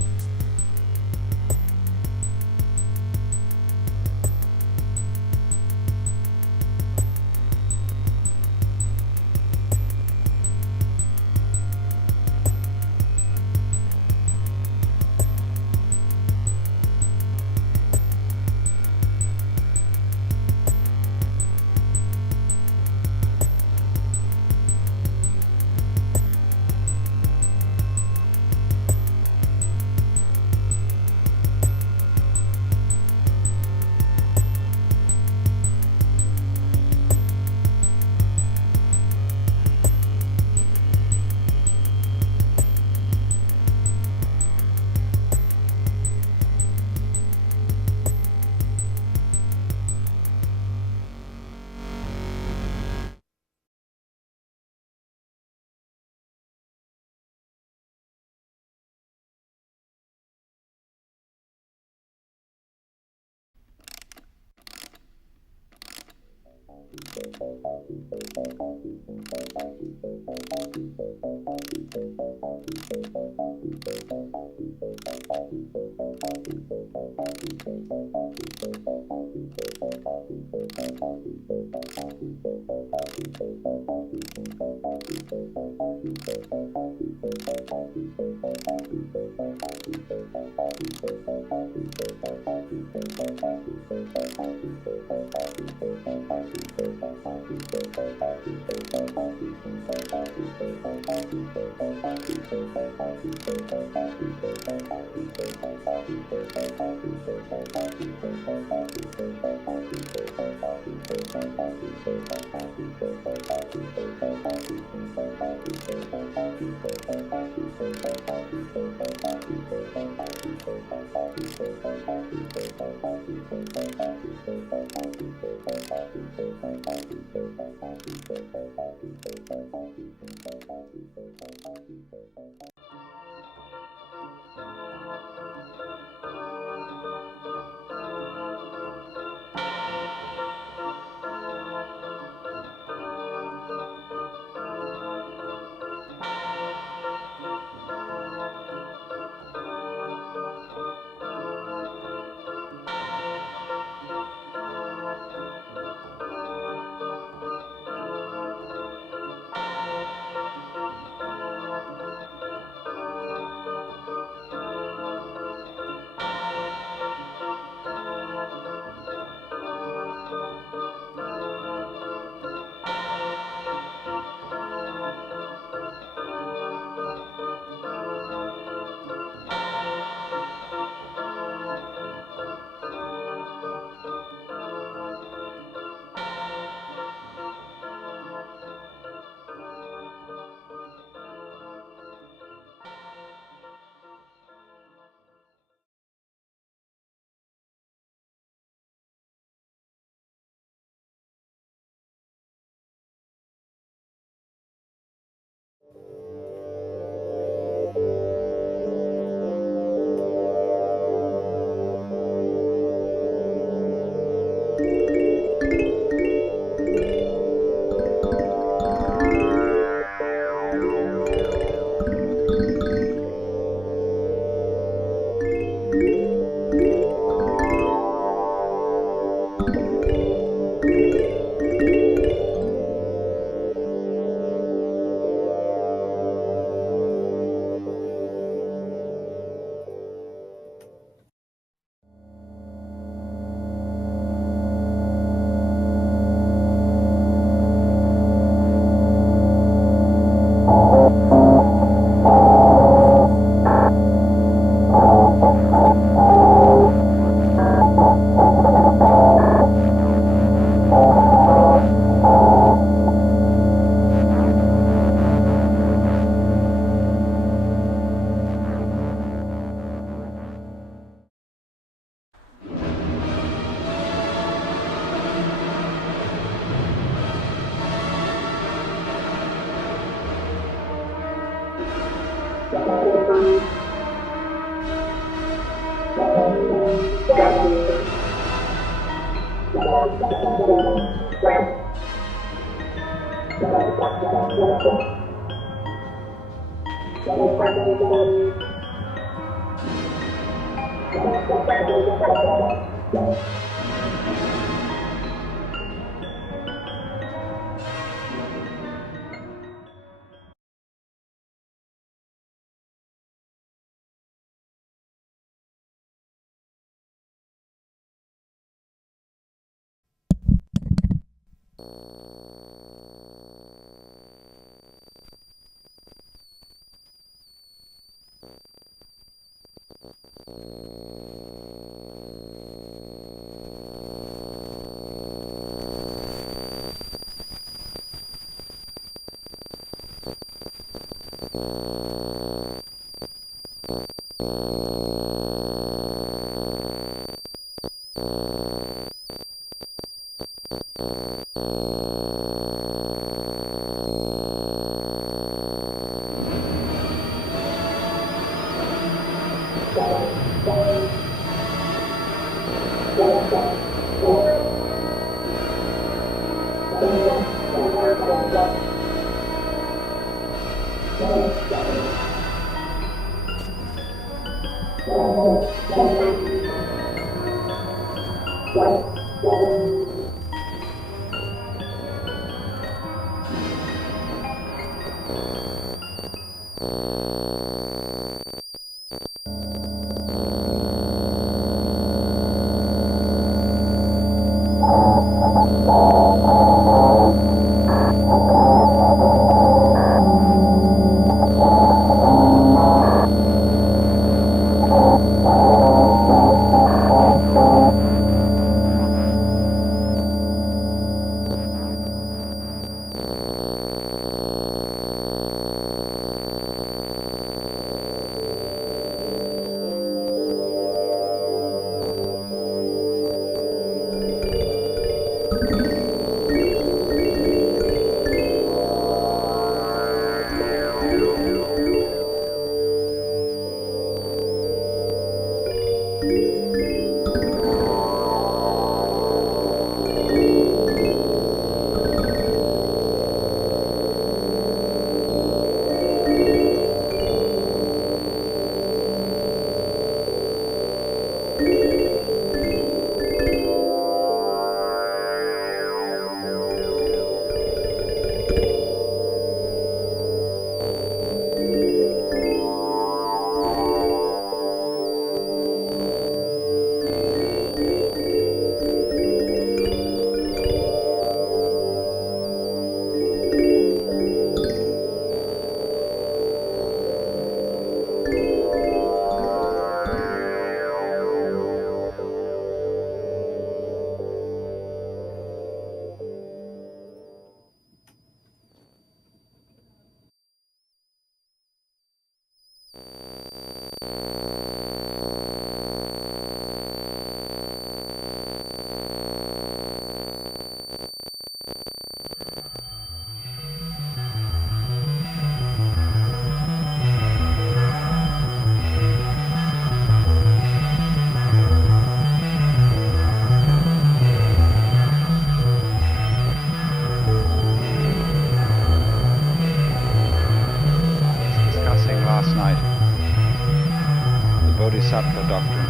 Bodhisattva doctrine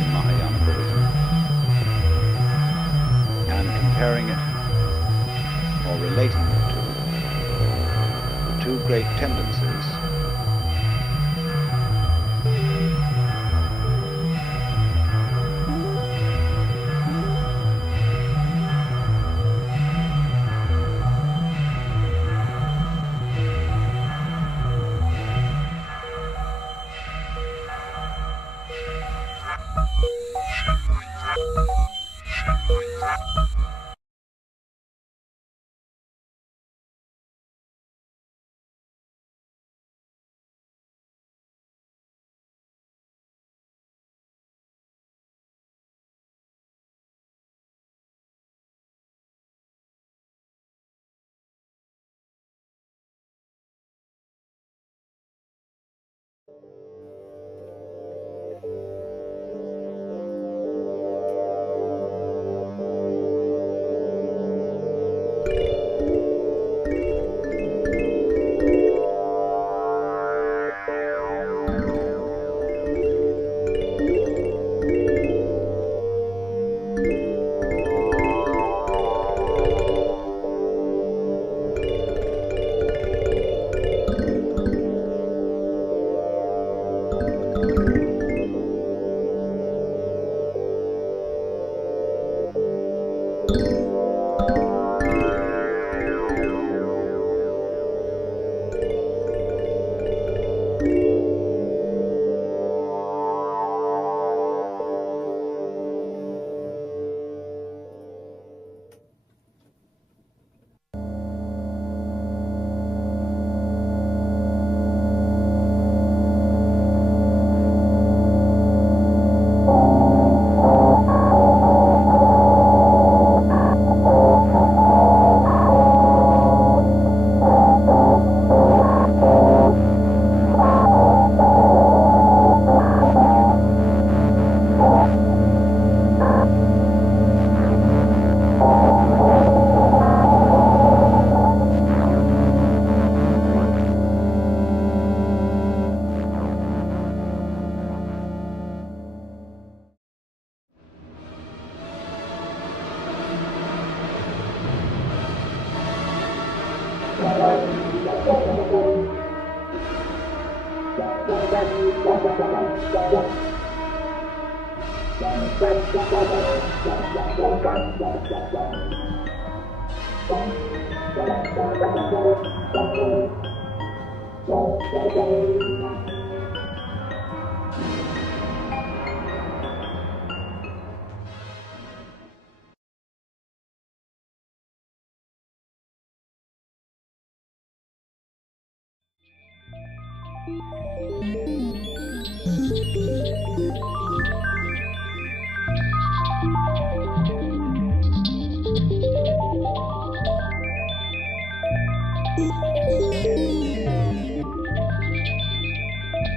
in Mahayana Buddhism and comparing it or relating it to the two great tendencies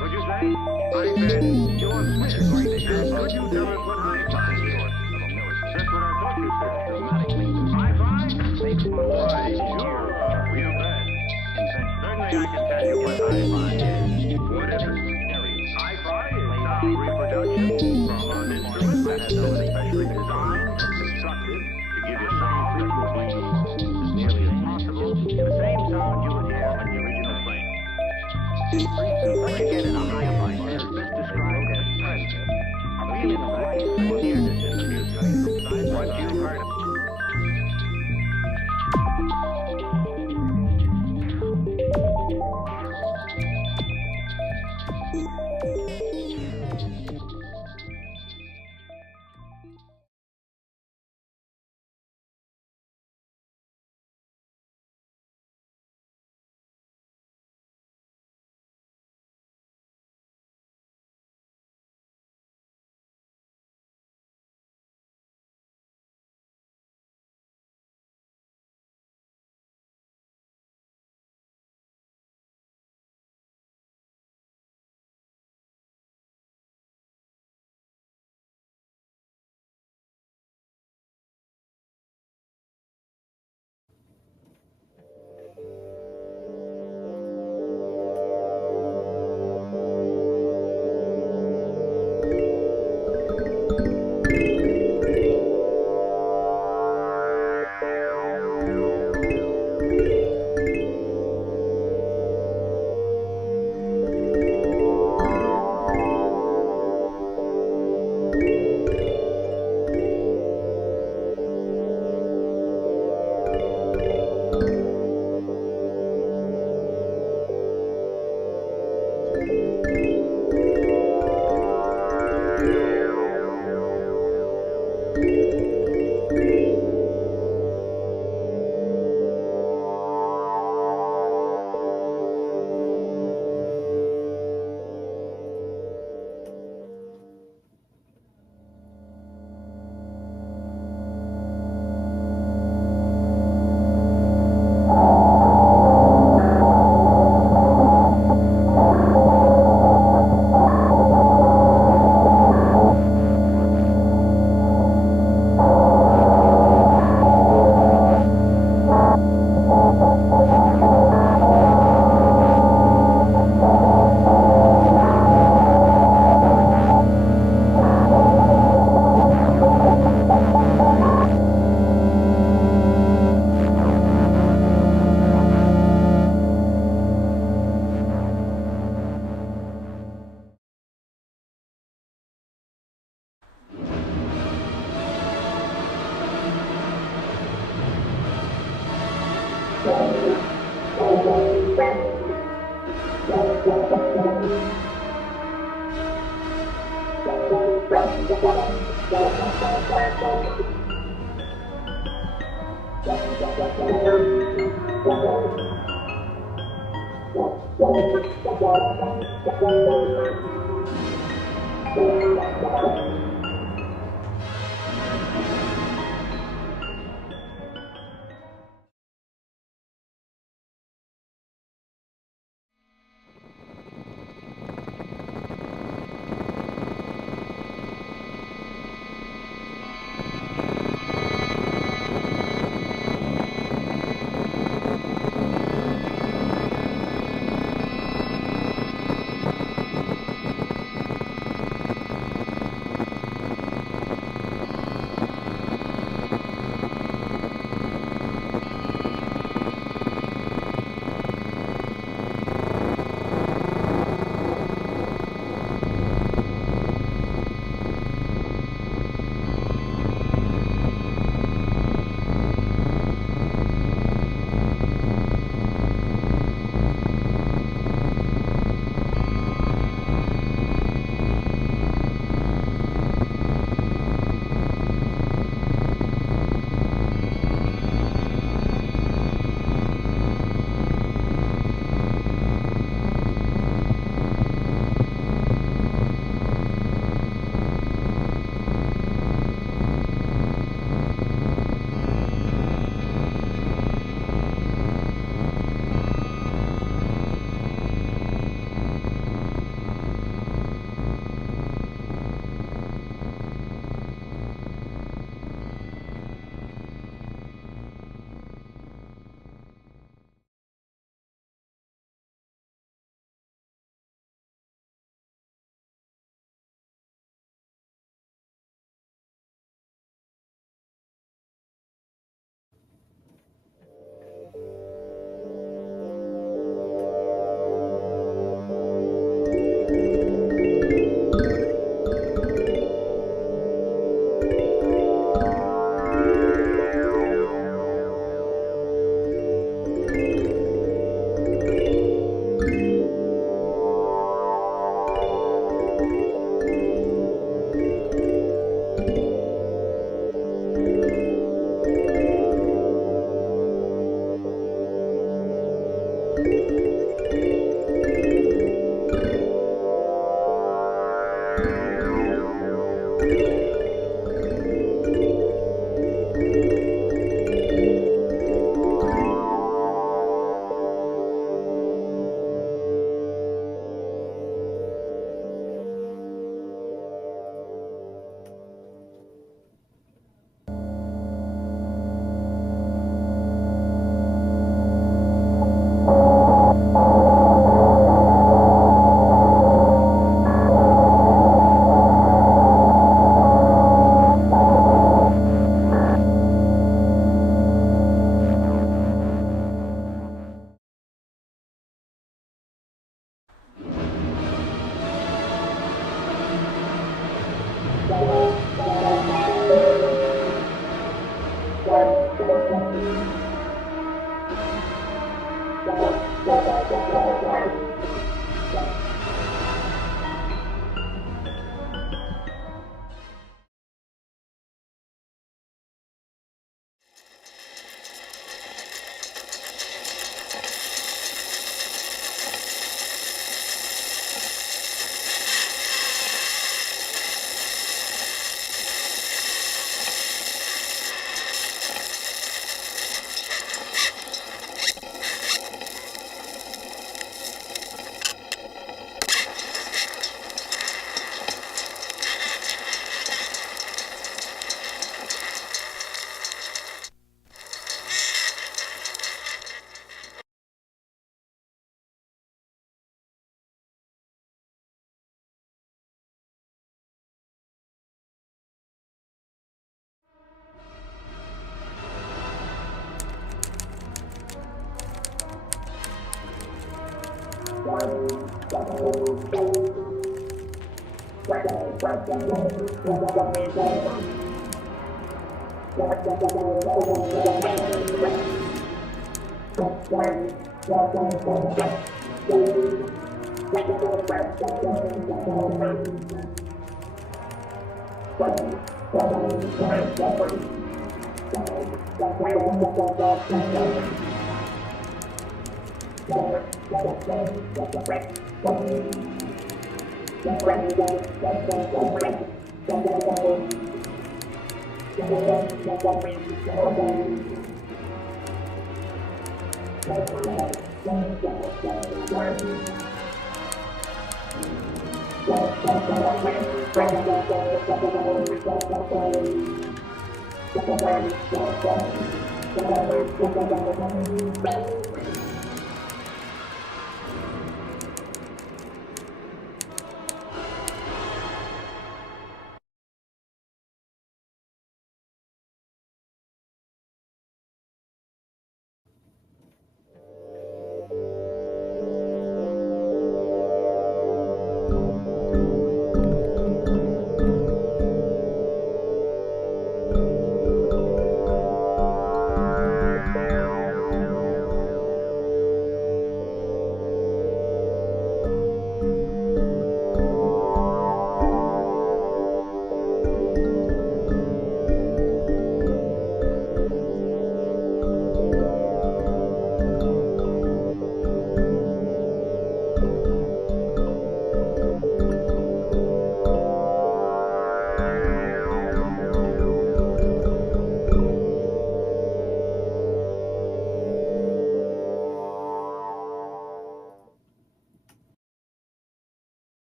What'd you say? I said, you're Smith. Could you tell us what hi-fi is? That's what I thought you said. Hi-fi? Why, sure. You bet. Certainly I can tell you what hi-fi is. What is it? Hi-fi is sound reproduction from an instrument that has been specially designed and constructed to give you sound frequency as nearly as possible in the same sound you would hear when the original playing. What you get in a hi-fi is best described as presence, a feeling of life and nearness in the music. Once you've heard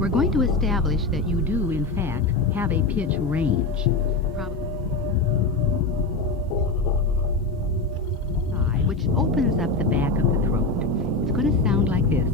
We're going to establish that you do, in fact, have a pitch range. Which opens up the back of the throat. It's going to sound like this.